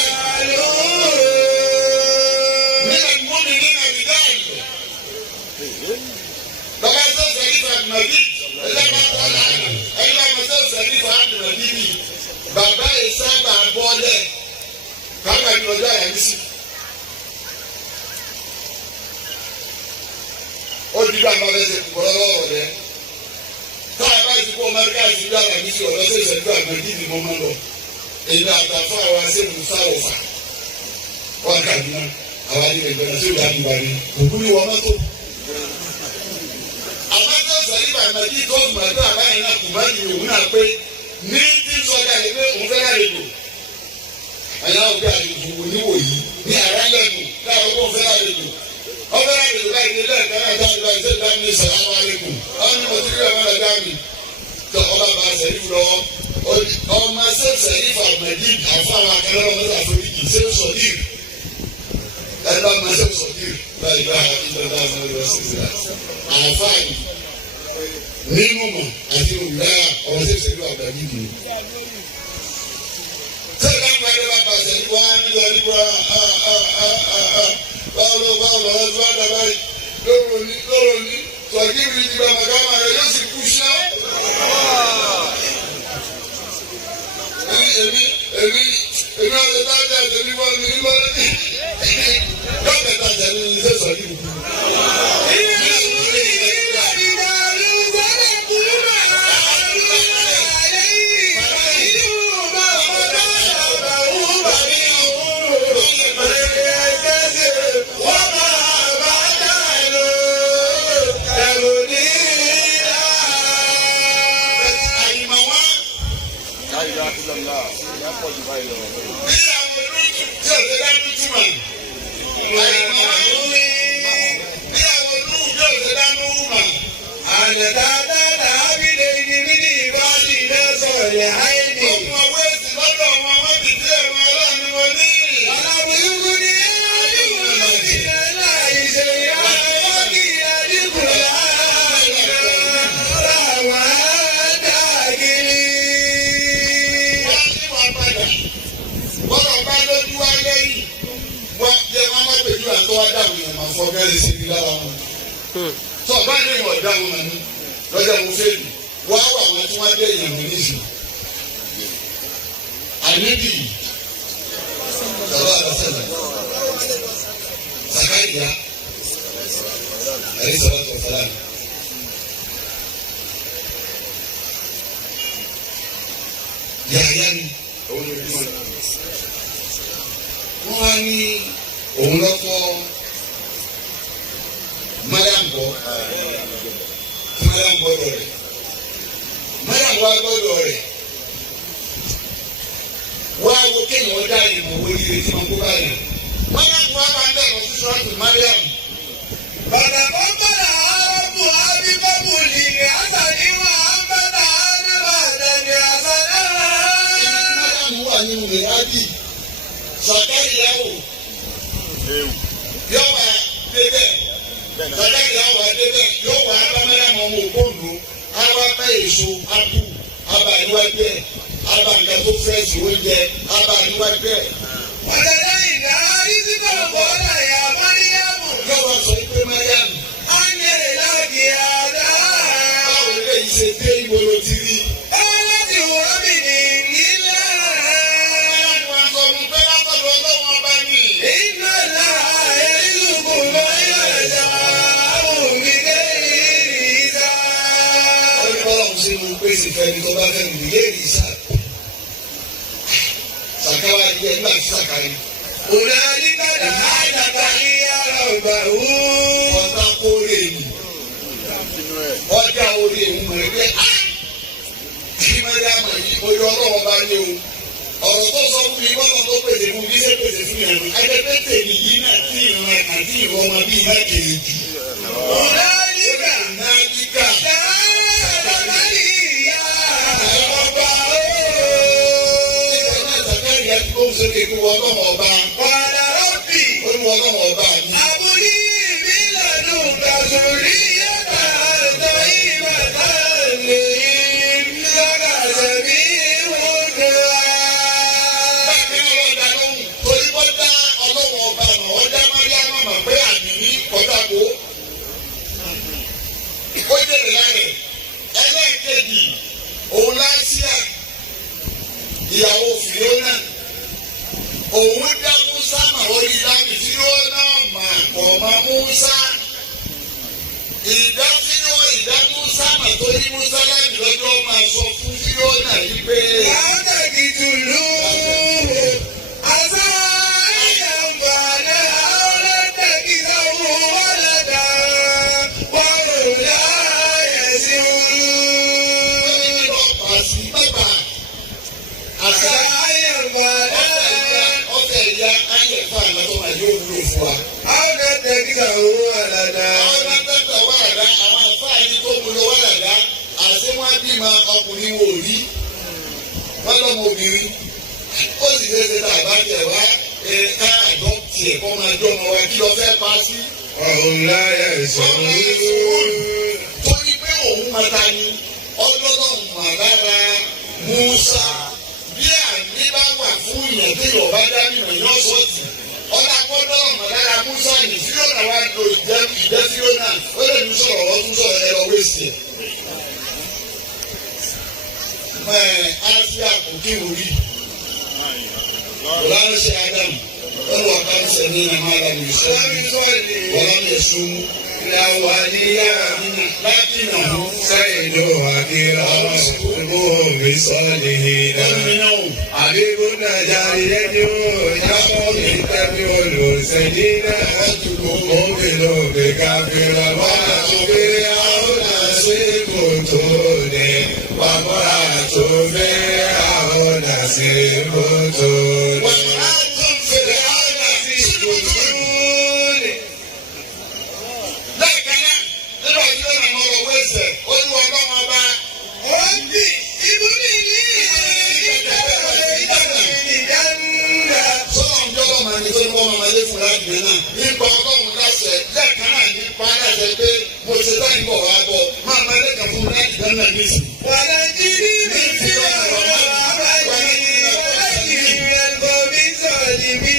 lóòrò. nígbà tí wọ́n rí nínú àbídá àlọ́. bàbá tó sẹ́rífà nàbí ẹ̀yìn tó sẹ́rífà nàbí ni bàbá yìí sábà bọ́lẹ̀ káwá ní ọjọ́ àyàmísì. ó di bá àwọn ẹsẹ̀ kúkọ́ lọ́wọ́ rẹ̀ tá a bá ti kó amẹ́ríkà ti bí àgbàdì sí ọ̀dọ́ sí ìṣẹ́jú àgbàdì ni mo máa lọ èyí àtàfà àwọn aṣẹ́gun sáwọ̀fà wọn kàdúnà àwọn adìrẹ̀ ìgbẹ́nà tí ó dá nígbà ní òkú ni wọ́n mọ́tò. àbájá sàyíbà àgbàdì tó ń gbàgbọ́ àbáyé náà kù má ní òun náà pé ní tí ń sọdá yìí pé òun fẹ́ láre lò. àyà òbí àlejò oníwò yìí ní àrá lẹ́nu láwọn kó fẹ́ láre lò. ọbẹ̀ láti lè báyìí nílẹ̀ ìdáná dáadáa ìdáná ṣe dáná ní sàlámù alaykum ọ̀hún ni mo ti rí ọmọ ẹ̀dá mi tó ọba bá sẹ́yìn lọ́wọ́ ọmọ sẹ́yìn fàmẹ́dì àfọwọ́ akẹ́rẹ́ ọmọ sẹ́yìn àfọwọ́dì sẹ́yìn sọ̀dír ẹ̀dá ọmọ sẹ́yìn sọ̀dír báyìí bá ìdáná ọmọ ẹ̀dá sẹ́yìn àfáàní nínú mọ̀ àti òwúrẹ́ ọmọ sẹ́yìn àgbàdì mi. sẹ́yìn àgbàdì bá bá sẹ́yìn wá nílò nígbà báwo ọ̀sùn àdàbà yìí lóòrò ní sọ̀gírí ìgbà màkàmà rẹ̀ yóò sì kú ṣá. èmi ọ̀sẹ̀ tájà tẹ̀lé wọn ní ìbọn ní dọ́kítà tájà ní ilé sọ̀gírí kú. Sọ bá ní ìwọ̀n ìdáhùn náà ní lọ́jọ́ mo fẹ́ lù wá wà wọn tí wọ́n dé èèyàn mi níṣù. Àníbì sọ̀rọ̀ àdásẹ̀lẹ̀ Sàkáìyá ẹ̀rí sọ̀rọ̀ tó fẹ́lá mi. Yàyà ni òun ló bí wọn. Wọ́n wá ní òun lọ́kọ́ Mariam bọ̀ Mariam gbọ́dọ̀ rẹ̀ Mariam wá gbọ́dọ̀ rẹ̀ wá wo kéèyàn dá ìbò wo iye tí wọn kó báyìí Mariam wá bá ń bẹ̀rẹ̀ sí sọ́ọ̀tù Mariam. Bàbá kọ́kọ́rọ́ ààbò àbíbọ́bù ní àtàdéwà àbẹ̀tà àdébàdàn ní àbẹ̀tà. Mariam wà nínú rẹ̀ ábì Sàkáìyá wò yọ wá débẹ̀. Sàkáìyá wà débẹ̀ yóò wá abámẹ́rẹ́ mọ́ ọmọ ògbóǹdó àwa bá èso abú abà níwájú ẹ̀ abà nǹkan tó fẹ́ sí oúnjẹ abà níwájú ẹ̀. Ọ̀dẹ̀dẹ̀ ìdá àrísíkọ̀ bọ́ọ̀lá ìyá Máríyámù. Yóò wá sọ pé Máríyámù. Á ń yẹ̀rẹ̀ láàgì àdá. Báwo lè yìí ṣe dé ìwé ló ti rí? Ẹ láti wọ́n mi ní nílẹ̀. Ẹ láti wá sọ fún pé láti kárí. Ònàlí kàdà àdàkà ìyára ọ̀gbà wú. Ọ̀tá kórè ni. Ọjà orí èmi mọ̀ ẹgbẹ́ kí mẹ́rìàmọ̀ yìí oyè ọlọ́wọ́ bá ní o. Ọ̀rọ̀ tó sọ fún mi bọ́lá tó pèsè fún mi ṣé pèsè fún yàrá. Ẹgbẹ́ tèmi yìí náà tí ìran ẹ̀ka tí ìrọ̀ ọmọ bíi náà kéré jù. Ònàlí kàdà àdàkà ìyára ọ̀gbà wú. Ìgbà náà Zakari yẹn ti kóhùn sókè kí wọ́n lọ́mọ ọba. Wàlá rọ́bì. Ó ní wọ́n lọ́mọ ọba mi. Àbúlí mi lànà kàṣùrí yàtà àtọ̀ ìbàdà lè lọ́gà sẹ́mi wọ́dọ̀. Bákan náà lọ́dà lóhùn torí wọ́n dá ọlọ́wọ́ ọba mọ̀ ọ́ dá Máríámà mọ̀ pé àmì ní kọ́tàkó. Ó dèrè lárẹ̀ ẹlẹ́ẹ̀kejì òun Láṣíà ìyàwó Fìlónà òun dá Músá mà orí lámì Fìlónà mà kọ̀ mọ́ Músá. Ìdá Músá mà tó yí Músá lámì lọ́jọ́ máa sọ fún Fìlónà yìí pé. Látàkì tùlù àṣà ìyàmbàdà ọlọ́tàkì sáwọn wàlàdà wọ́n láyé sí àṣà ìyàmbàdà Ọ̀sẹ̀ ìyá ayẹ̀ fún àná tó máa yóò wúlò fún wa. ọlọ́tàkì sáwọn wàlàdà. Àwọn akẹ́kọ̀ọ́ wàlàdá àwọn àfáàní tó mú lọ wàlàdá àṣé wọ́n á bímọ ọkùnrin wò rí. Wọ́n lọ́mọ obìnrin. Ó sì ṣe ṣe tá àbá tẹ̀ wá ká àjọ tiẹ̀ kọ́ máa jọ ọmọ wa kí lọ fẹ́ pa sí. ọ̀hún láyé ìṣòro. Torí pé òun máa ta ni ọlọ́dọ̀ mà lára Músá. Bí àmì bá wà fún ìyàn tí Yorùbá dá nínú ìyàn sọ́ọ̀tì. Ọlá gbọ́dọ̀ mà lára Músá ní Fílọ́nà wa lo ìjẹ́ Fílọ́nà. Ó lè ní sọ̀rọ̀ wọ́n tún sọ̀rọ̀ ẹ̀rọ wéṣì ẹ̀. Áfíà kò kí wò rí. Wọ́n ṣe Ádámù. Wọ́n wà ká ń sẹ́ni ní Máàlámù Ìsọ́ọ̀lì. Wọ́n lè sún. Lawaliya Lákìnà Sayidu Akira Ruhun Bisolihina Abibu Najari Yeju Yamu Mitabi Olusedina Omilo Bekafira Wala Tubiri Auna Sikutune Wamora Tubiri Auna Sikutune nípa ọlọ́run láṣẹ lẹ́ẹ̀kan náà nípa aláṣẹ pé mo ṣe báyìí bọ̀ wá bọ̀ máa máa lẹ́kàn fún láti dáná nísì. wàlá jírí mi tí ọ̀rọ̀ àbájí láti ẹ̀kọ́ mi sọ̀rọ̀ mi.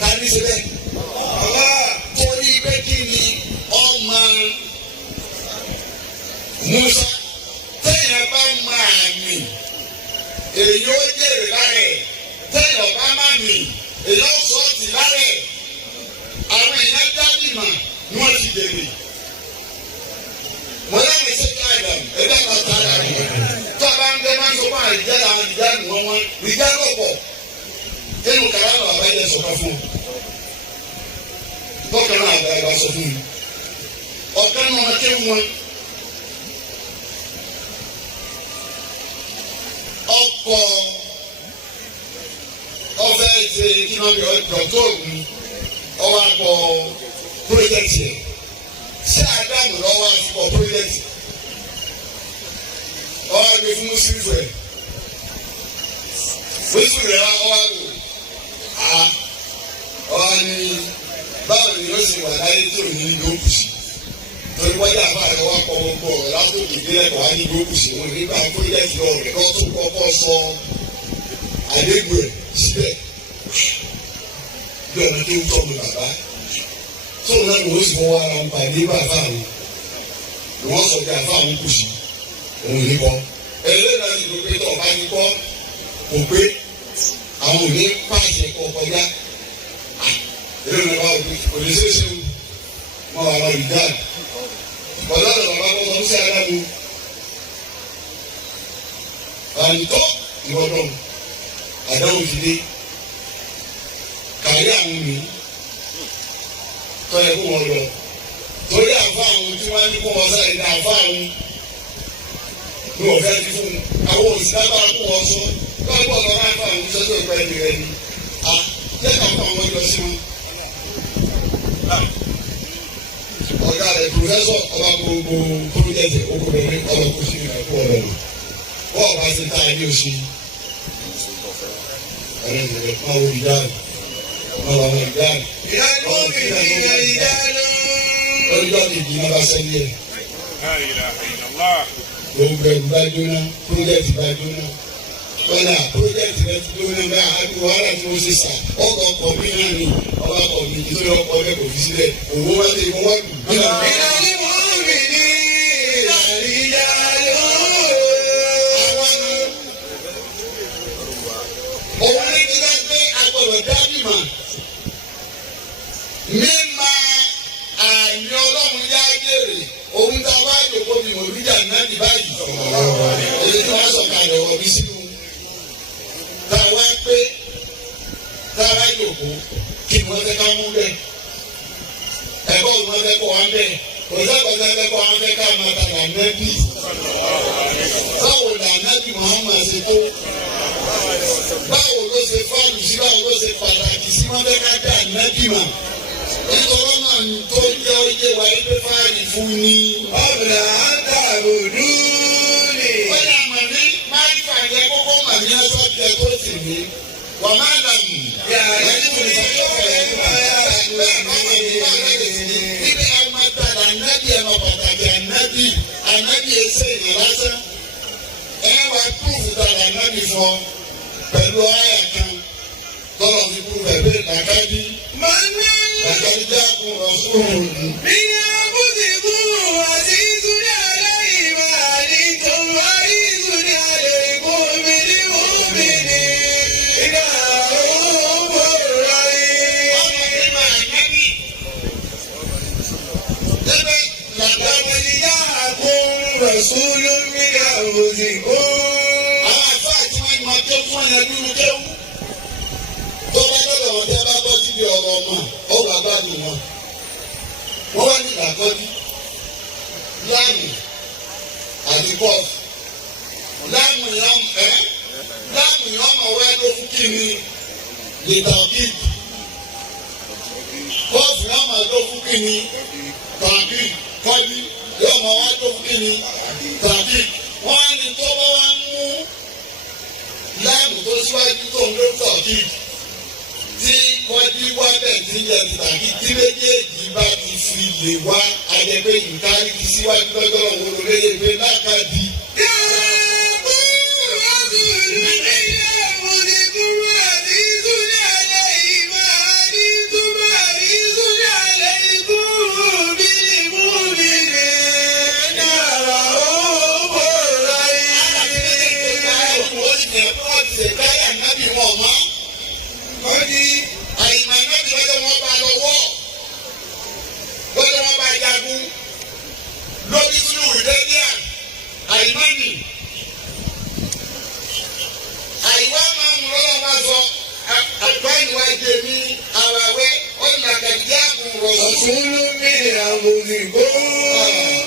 Ta ní ṣe bẹ́ẹ̀? Torí pé kí ni ọmọ Musa téèyàn bá máa mì èyí ó jèrè lára ẹ̀ téèyàn bá máa mì èyí ó sọ́ọ̀tì lára ẹ̀. Àwọn èèyàn dábì mà ni wọ́n ti dèrè. Mo láwọn ṣe ká ìdààmú ẹgbẹ́ àpáta ara rẹ̀. Tó a bá ń gbé máa ń sọ fún àwọn ìjà nù wọn ìjà lọ́pọ̀. Nínú kàrá àwọn àbájá sọ̀rọ̀ fún un. Bọ́kàn náà àgbà ìbá sọ fún mi. Ọ̀kan náà wọn ké wọn. Ọkọ̀ ọ̀fẹ́ ṣe kí wọ́n bí ọ̀dọ̀ ògùn ọwọ́ akọ pírọ́jẹ́tì ẹ̀. Ṣé àdánù lọ́wọ́ akọ pírọ́jẹ́tì? Ọwọ́ àgbẹ̀ fún Mùsùlùmí rẹ̀. Mùsùlùmí rẹ̀ wá ọwọ́ àgbò. Ọwọ́ ni báwo ni yóò ṣe wà láyé tí ò ní ní gbókùsì torí wájú àbáyọ wá kọ gbogbo ọ̀rọ̀ látòkè délẹ̀ kọ́ wá ní gbókùsì òun nígbà pírọ́jẹ́tì lọ́wọ́ rẹ̀ kọ́ tó kọ́kọ́ sọ àlégbè ẹ̀ síbẹ̀ bí ọ̀nà tó ń tọ́ mi bàbá tóun náà ló sì fọwọ́ ara ń pa ní bàbá mi wọ́n sọ pé àfa àwọn kùsì òun ní kọ́ ẹlẹ́yìn náà ti rò pé tó ọba ní kọ́ kò pé àwọn ò ní pàṣẹ kọ kọjá ẹlẹ́yìn náà wà kò ní ṣeéṣe wọn wà lọ ìdá ọ̀dọ́ ọ̀dọ̀ bàbá kọ́ sọ́n sí adágún àǹtọ́ ìwọ́dọ̀ àdáwò ti dé àrí àwọn mi tọ́ ẹ kó wọn lọ torí àfa àwọn tí wọ́n ní kó wọn sáré ní àfa àwọn ní ọ̀fẹ́ ti fún àwọn òṣìṣẹ́ bá kó wọn sọ báwo ọ̀rọ̀ náà fà àwọn sọ́jọ́ ìpẹ́ ẹni rẹ ni à jẹ́ ká fún àwọn ọjọ́ sí wọn. ọ̀gá rẹ̀ pòfẹ́sọ̀ ọba gbogbo pọ́jẹ́tì okòbẹ̀rẹ̀ ọba kò sí ìrìnàkú ọ̀rọ̀ mọ̀ wọ́n ọba ti ta ẹni òsì ọ̀rẹ́ ìrẹ̀lẹ̀ máa wọ ìdáàbò máa wọ ìdáàbò. ìyáàlú obìnrin ìyáàlú. ọjọ́ kejì náà bá sẹ́ni ẹ̀. gbogbo ẹ̀rù bá jóná pọ́jẹ́tì bá jóná wọ́n pọ́jẹ́tì rẹ̀ ti jóná bá àdúgbò wàhálà tí wọ́n ṣe sà ọkọ̀ ọkọ̀ mi náà ni ọba ọkọ̀ mi kí ló ọkọ̀ ọbẹ̀ kò fi sílẹ̀ òwò wá lé wọ́n wá lù. ìyáàlú obìnrin ìyáàlú. òun ní kí wọ́n gbé agbọ̀dọ̀ dání mà mímà àmì ọlọ́run yá gèrè òun tá a bá jòkó mi mò ní jàǹdà ní báyìí èyí tí wọ́n sọ̀kalẹ̀ ọ̀rọ̀ mi sínú tá a wá pé tá a bá jòkó kí ni wọ́n fẹ́ ká mú bẹ́ẹ̀ ẹ̀kọ́ ni wọ́n fẹ́ kọ́ wa bẹ́ẹ̀ òṣèlú fẹ́ kọ́ wa bẹ́ẹ̀ ká máa ta lànàbí báwo lànàbí Muhammad ṣe tó báwo ló ṣe fáàlù sí báwo ló ṣe pàtàkì sí wọ́n fẹ́ ká dá lànàbí mà nítorí náà tó jẹ́ oyè wa ẹgbẹ́ fáàlì fún ni. ọ̀bùnà àtàròdú ni. wọ́n yà mọ̀ ní máa ń fàyẹ kókó mà ní ọjọ́ tiẹ̀ tó sì ní wà má dàmú. yàrá ìwé ìwé ibi àwọn àtàrà ànábì ẹ̀rọ pàtàkì ànábì ẹsẹ̀ ìrìn lásán ẹ̀ wá púrúfù tàrà ànábì fọ pẹ̀lú àyà kan tọ́lọ̀ fi púrúfù ẹ̀ bẹ́ẹ̀ làkàdí. لقد جاءكم رسول من أنفسكم عزيز عليه ما عنتم حريص عليكم بالمؤمنين رؤوف رحيم. لقد جاءكم رسول من أنفسكم. tó bá lọ́dọ̀ wọn tẹ́ bá bọ́ síbi ọ̀rọ̀ ọmọ ó wà gbádùn wọn. wọ́n wá ní ìdàkọ́jú láàmì àti kọ́ọ̀fù láàmì ọmọ wẹ́ ló fún kíni lìtàbí kọ́ọ̀fù ọmọ ló fún kíni tàbí kọ́bí yọmọ wá ló fún kíni tàbí wọ́n á ní tó bá wá mú láàmì tó síwájú tó ń lé tàbí tí wọ́n bí wá bẹ̀ tí yẹ tàbí tí méjèèjì bá ti fi lè wá àjẹpé ìkárí ti síwájú lọ́jọ́ òun ló léyè pé lákàdí. lórí sínú ìdẹ́gbẹ́à àìmánì àìwá máa ń lọ́wọ́ máa sọ àgbáyìnwá jẹ ní àwàwẹ́ ọ̀nà kàdíyà kùn rọ̀sùlù mìíràn àmúlìgbò.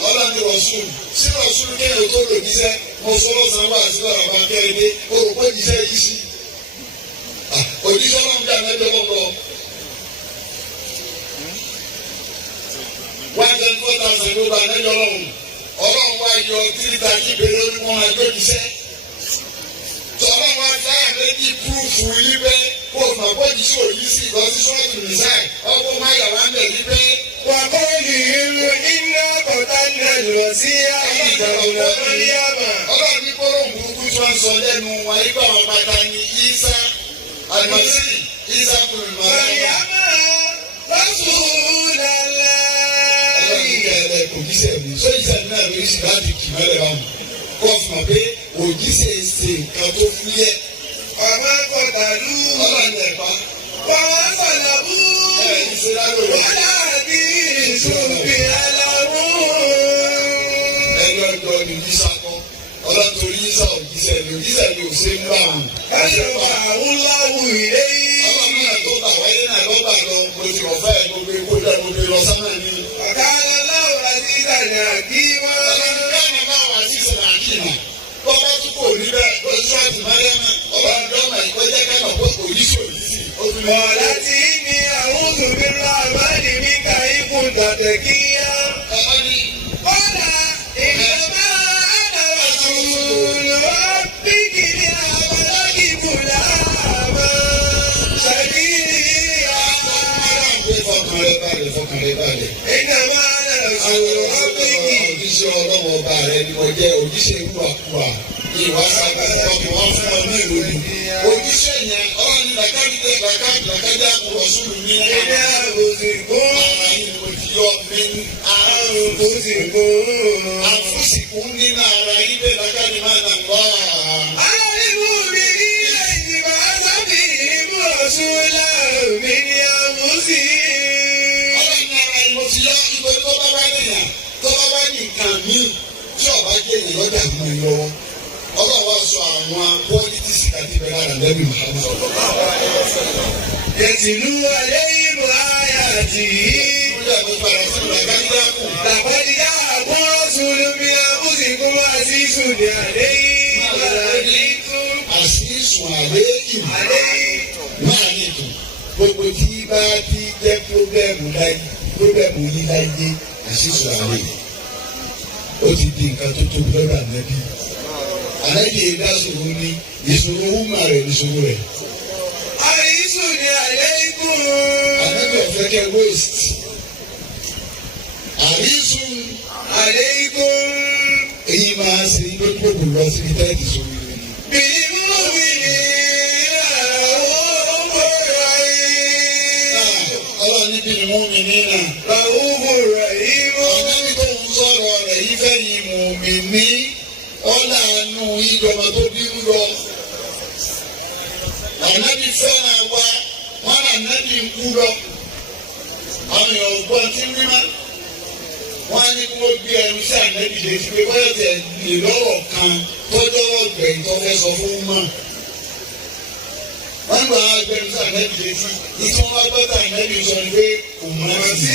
ọlọ́ni rọ̀sùlù sí rọ̀sùlù kéèyàn tó lò jíṣẹ́ mo sọ lọ́sàn-án wà sí ọ̀rọ̀ bá kẹ́rin dé olùkọ́ jíṣẹ́ yìí sí. òjíṣẹ́ náà ń dà mẹ́jọ lọ́kọ̀ọ́. 1,400 ló bá lẹ́jọ́ lọ́hùn ọlọ́run wá yọ tíríta kíbèrè lórí wọn máa jó jíṣẹ́ tọ́lọ́run wá táyà méjì púrúfù yí pé kó o mọ̀ pé jíṣẹ́ òyìn sí ìlọsí sọ́ọ̀tù nìsáì ọkọ̀ máa yà wá ń bẹ̀ yí pé. wà á kọ́ ní ìlú iná kọ̀tà náà lọ sí ìjọba mọ́ríyàmà. ọlọ́run ní kóró burúkú tí wọ́n sọ lẹ́nu wọn yí pé àwọn pátá ní Ìsá àlùmọ́sí Ìsá kùrùmọ́. òjíṣẹ́ mi sọ́jíṣẹ́ mi náà lórí ṣìlá ti kì mẹ́lẹ̀ bá mi kọ́ fún mi pé òjíṣẹ́ ṣe nǹkan tó fúyẹ́. ọ̀pá kọ̀tàlú ọlọ́run ẹ̀pá. wọ́n sọ̀nà bú. wọ́n dàbí ìṣòbí aláwọ̀. ẹni ọjọ́ ni yíṣà kọ́ ọlọ́run torí yíṣà òjíṣẹ́ mi ò ṣe ń bá wọn. ẹ̀ṣọ́ àwọn láwù ilé yìí. ọlọ́run náà tó bá wáyé náà تتقيا قال إنما أنا رسول ربك لأبلغ غلاما شقيا إنما أنا رسول ربك. Òjíṣẹ́ ọlọ́wọ́ ọba rẹ̀ ni mo jẹ́ òjíṣẹ́ ìwàkuwà ìwà sábà ọkọ̀ wọn fún ọ ní ìròyìn. Òjíṣẹ́ yẹn ọlọ́run ní làkàtúntẹ̀ làkàtúntẹ̀ àkùrọ̀ sùúrù ní Ilé àbòsìkò. ara yìí mo ti yọ mi Àbòsìkò. àfúsìkò nínú ara yìí bẹ́ẹ̀ làkàtúntẹ̀ máa nà wá. Àwọn ìlú mi ní ìgbà sábì ìmú ọ̀ṣunlá mi ní àmúsí. Ọlọ́run ní ara yìí mo ti yá ìwé tó bá wá nìyà tó bá wá ní nǹkan míì tí ọba jẹ́ èèyàn lọ́jà mú mi lọ́wọ́. Ọlọ́run wá sọ àwọn pọ́lítíìsì àti ìbẹ̀rẹ̀ àdàbẹ́bí Muhammad. Yẹ̀tìlú ayé ìmọ̀ ayà tì í. Làpọ̀dì yá àgbọ̀n sùlùmí àmúsìkò àṣìṣù ní àlẹ́ yìí. Àṣìṣù àlẹ́ yìí. Àlẹ́ yìí. Máa ní ìtò gbogbo tí bá ti jẹ́ pírọ́bẹ̀mù yìí láyé àṣìṣù àlẹ́ yìí. Ó ti di nǹkan tó tóbi lọ́dọ̀ ànábì. Ànábì yìí dá sòrò ní ìṣòro wúmà rẹ̀ ìṣòro rẹ̀. Àṣìṣù ní àlẹ́ ikú. Ànábì ọ̀fẹ́ kẹ́ waste. Àríṣù Àlẹ́ ikú. èyí máa ṣe ilé gbogbo lọ síbi tẹ́ẹ̀dì sórí rẹ̀. Bìí mú mi ní àwọn ọmọ rẹ̀. Ọlọ́run níbi ni wọ́n mi nínà. Àwọn ọmọ rẹ̀ yìí mọ́. Ànábì tó ń sọ̀rọ̀ rẹ̀ yìí fẹ́ yìí mú mi ní ọ̀làánú ìjọba tó bínú lọ. Ànábì fẹ́ràn wa wọn ànábì ń kú lọ. Àwọn èèyàn gbọ́ tí ń rí mọ́. Wọ́n á ní kí wọ́n gbé ẹnu sí ànábì létí pé bọ́yọ̀ tẹ̀ lè lọ́rọ̀ kan tọ́jọ́wọ́ gbẹ̀yìn tó fẹ́ sọ fún mọ́. Wọ́n gbà á gbẹ̀rù sí ànábì létí. Ìtàn wa gbọ́dọ̀ ànábì sọ ni pé òmùràtì.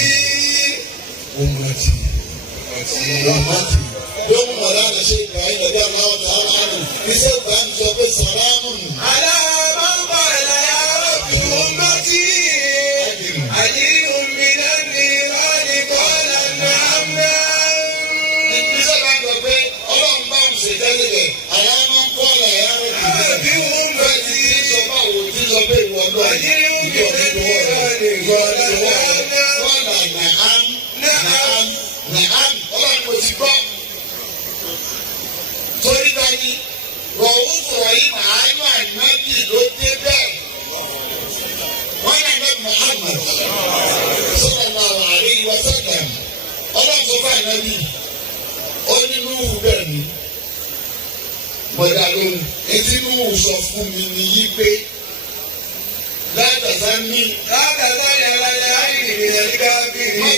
Yóò mú ọ̀la àná ṣe ìgbà yìí lọ́dọ̀ àwọn ọ̀tá àánú. Iṣẹ́ ìgbà ń sọ pé sàlámù. Aláàbọ̀nbọ̀ ẹ̀láyà ọ̀bì ọmọtí. Àyíhùn mi náà ní ọ̀nìkọ́lá náà náà. Iṣẹ́ bá ń sọ pé ọlọ́run bá ń ṣe tẹ́lẹ̀ rẹ̀. Àyà máa ń kọ́ ọ̀la ẹ̀yà rẹ̀. Ọ̀bì ọmọtí. Sọ báwo tí sọ pé ìwọ lọ. Àyíhùn mi náà ní ọ̀nìkọ́lá náà náà. Wọ́n là nàám. Ọlọ́run kò ti gbọ́. Torí dání, rọ̀wú fọ̀rọ̀ yìí màánú ànábì ló dé bẹ́ẹ̀. Wọ́n yà ní Muhammad sallallahu alaihi wa sallam. Ọlọ́run sọ fún ànábì, ó ní Núhù bẹ́ẹ̀ ni. Mọ̀dà lóhùn, etí Núhù sọ fún mi ní yí pé látàzá ní. Látàzá ni aláya ìrìn ẹ̀ríkà bí ìrìn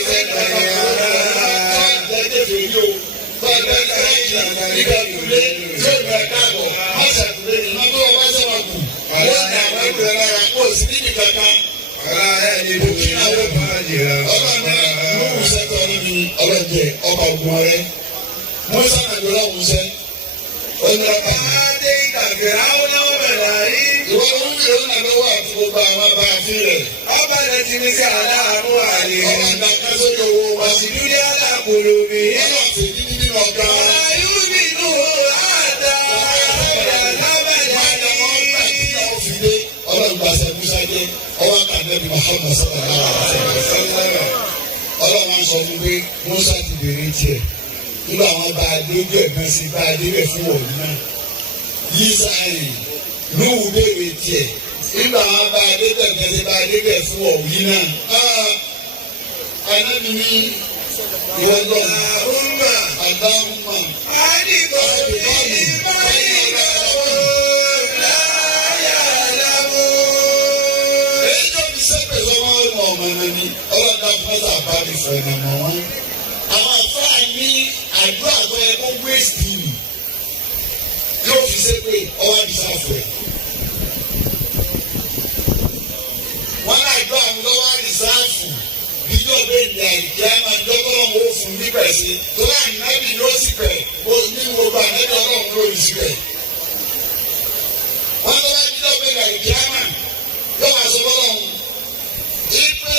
ọlọ́jẹ ọba ogun ọrẹ mọ́sá nàgbẹ́rẹ́ ọ̀hún sẹ́ ọ̀nà Adé ìtàgé àwọn ọmọ bẹ̀rẹ̀ yìí. ìwọ ń fi òun nàgbẹ́ wà fún gbogbo àwọn ọba àfi rẹ̀. Ọba rẹ̀ ti ní sí aláàánú àlè. Ọba àgbà kan sórí owó wa. Òsìlú ní alákòrò mi. Ọba àti ìdí nínú ọ̀gá. Ọ̀la yóò bí inú àdá. Ọba kàdébí Muhammad sallallahu alaihi wasallam. Ọlọ́run sọ fún pé Musa ti bèrè tiẹ̀. Nígbà wọn bá a lójú ẹ̀gbọ́n sí bá a débẹ̀ fún òun náà. Yíṣà yìí Núhù bèrè tiẹ̀. Nígbà wọn bá a débẹ̀ ẹ̀gbọ́n sí bá a débẹ̀ fún òun náà. Ànábì ní ìwọ lọ. Àhùnmá. Àdáhùnmá. Àdìgbò ní báyìí lọ́wọ́ láyà láwọ́. Èyí tó fi sẹ́pẹ̀ lọ́wọ́ ọmọ ẹni ọlọ́dà fẹ́sà bá mi fọ̀ ẹ̀nà mọ́ wọn. Àwọn àfáà ní àdúrà tó yẹ kó wéṣì nì yóò fi sẹ́pẹ̀ ọwọ́ àdìsá fọ̀ ẹ̀. Wọ́n náà àdúrà mi lọ́wọ́ àdìsá fọ̀ bíjọ́ bẹ́ẹ̀ ní àdìgí àmà dọ́kọ́ wọn ó fún nípa ẹ̀sìn tó láì nábì ló sì pẹ̀ ní gbogbo ànábì ọlọ́run ló ní sí pẹ̀. Wọ́n tó bá bíjọ́ bẹ́ẹ̀ ní àdìgí àmà yóò wá sọ fọlọ́run. Ipe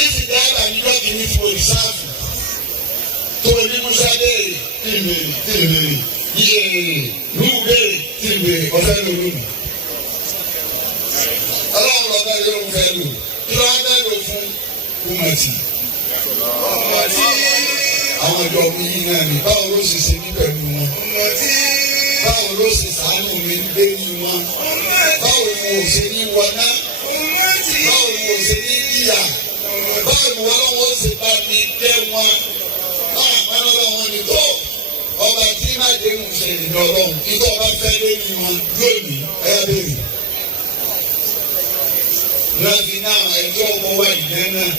ìsìdá Musa béèrè tìrìbèrè Nuhu béèrè tìrìbèrè ọ̀fẹ́ lòlù. Ọlọ́run lọ́gbà yóò ń fẹ́ lò kí ló wá fẹ́ lò fún kùmọ̀tì. Àwọn ìjọ mi yìí náà ni báwo ló ṣe ṣe ní pẹ̀lú wọn. Báwo ló ṣe ṣàánú mi lérí wọn. Báwo ni mo ṣe ní wọná. Báwo ni mo ṣe ní kíyà. Báwo ni wọ́n lọ́wọ́ ṣe bá mi tẹ́ wọn. Báwo ni wọ́n ní tó. Ọba tí má dé mú ṣe ìdí ọlọ́run. Ìtọ́ ọba fẹ́ lérí wọn lónìí. Ẹ béèrè. Lọ́ọ̀dì náà ẹjọ́ ọmọ wa ìdẹ́ náà.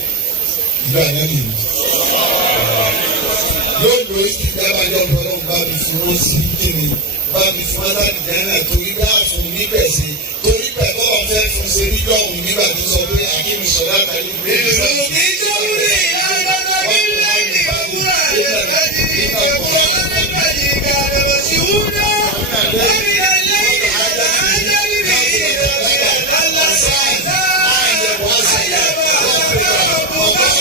Ìlú ànábì mi. Yóò lo ìsìn dábàjọ́ ọlọ́run bá mi fún wọn sí kíni. Bá mi fún wọn láti jẹ́ náà torí bá fún níbẹ̀ sí. Torí pẹ̀lú ọ̀fẹ́ fún ṣe níjọ́ òun nígbà tó sọ pé àkíní sọ̀rọ̀ àtàlẹ́ ìgbé. Èlò ní sọ́wọ́lé ìyára bí lẹ́yìn ìgbàgbọ́ àyẹ̀kájí ní ìgbàgbọ́ alágbàjì ìgbàlẹ̀wọ̀ sí wúdà. Lẹ́yìn ẹlẹ́yìn àgbà ájẹ́rì ní ìgbàgbọ́ lálásà. Àyẹ̀wò àyẹ̀wò àbọ̀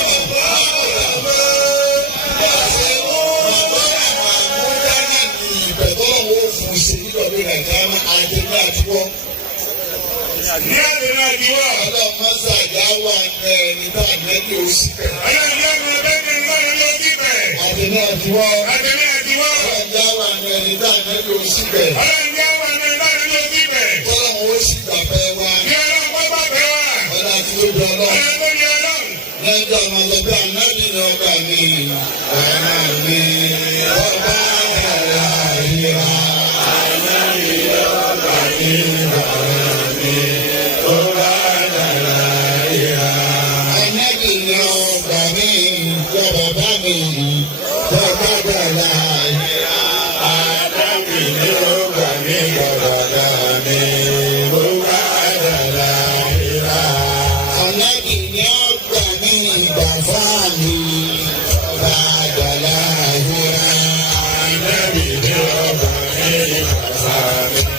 ní àdúrà ìwọ. Ọlọ́mọ́sá ìyá wà ní tá àgbẹ̀bí oṣù bẹ̀. Ọlọ́run ọmọ bẹ́ẹ̀ ni wọ́n lọ sí bẹ̀. Àdúrà ìwọ. Àdúrà ìwọ. Ọlọ́jà wà ní tá àgbẹ̀bí oṣù bẹ̀. Ọlọ́run ọmọ bẹ́ẹ̀ ni wọ́n lọ sí bẹ̀. Ọlọ́run ó sì gbàgbẹ́ wa. Ní ọlọ́run pápá bẹ̀ wá. Ọlọ́run àti lójú ọlọ́run. Ọlọ́run tó ní ọlọ́run. Lẹ́jọ́ ọmọ ọlọ́gbẹ́ ànábì ni ọgbà mi. Ọ̀nà mi ọba ẹ̀rọ ìlera. Ànábì ni ọgbà mi. Amen.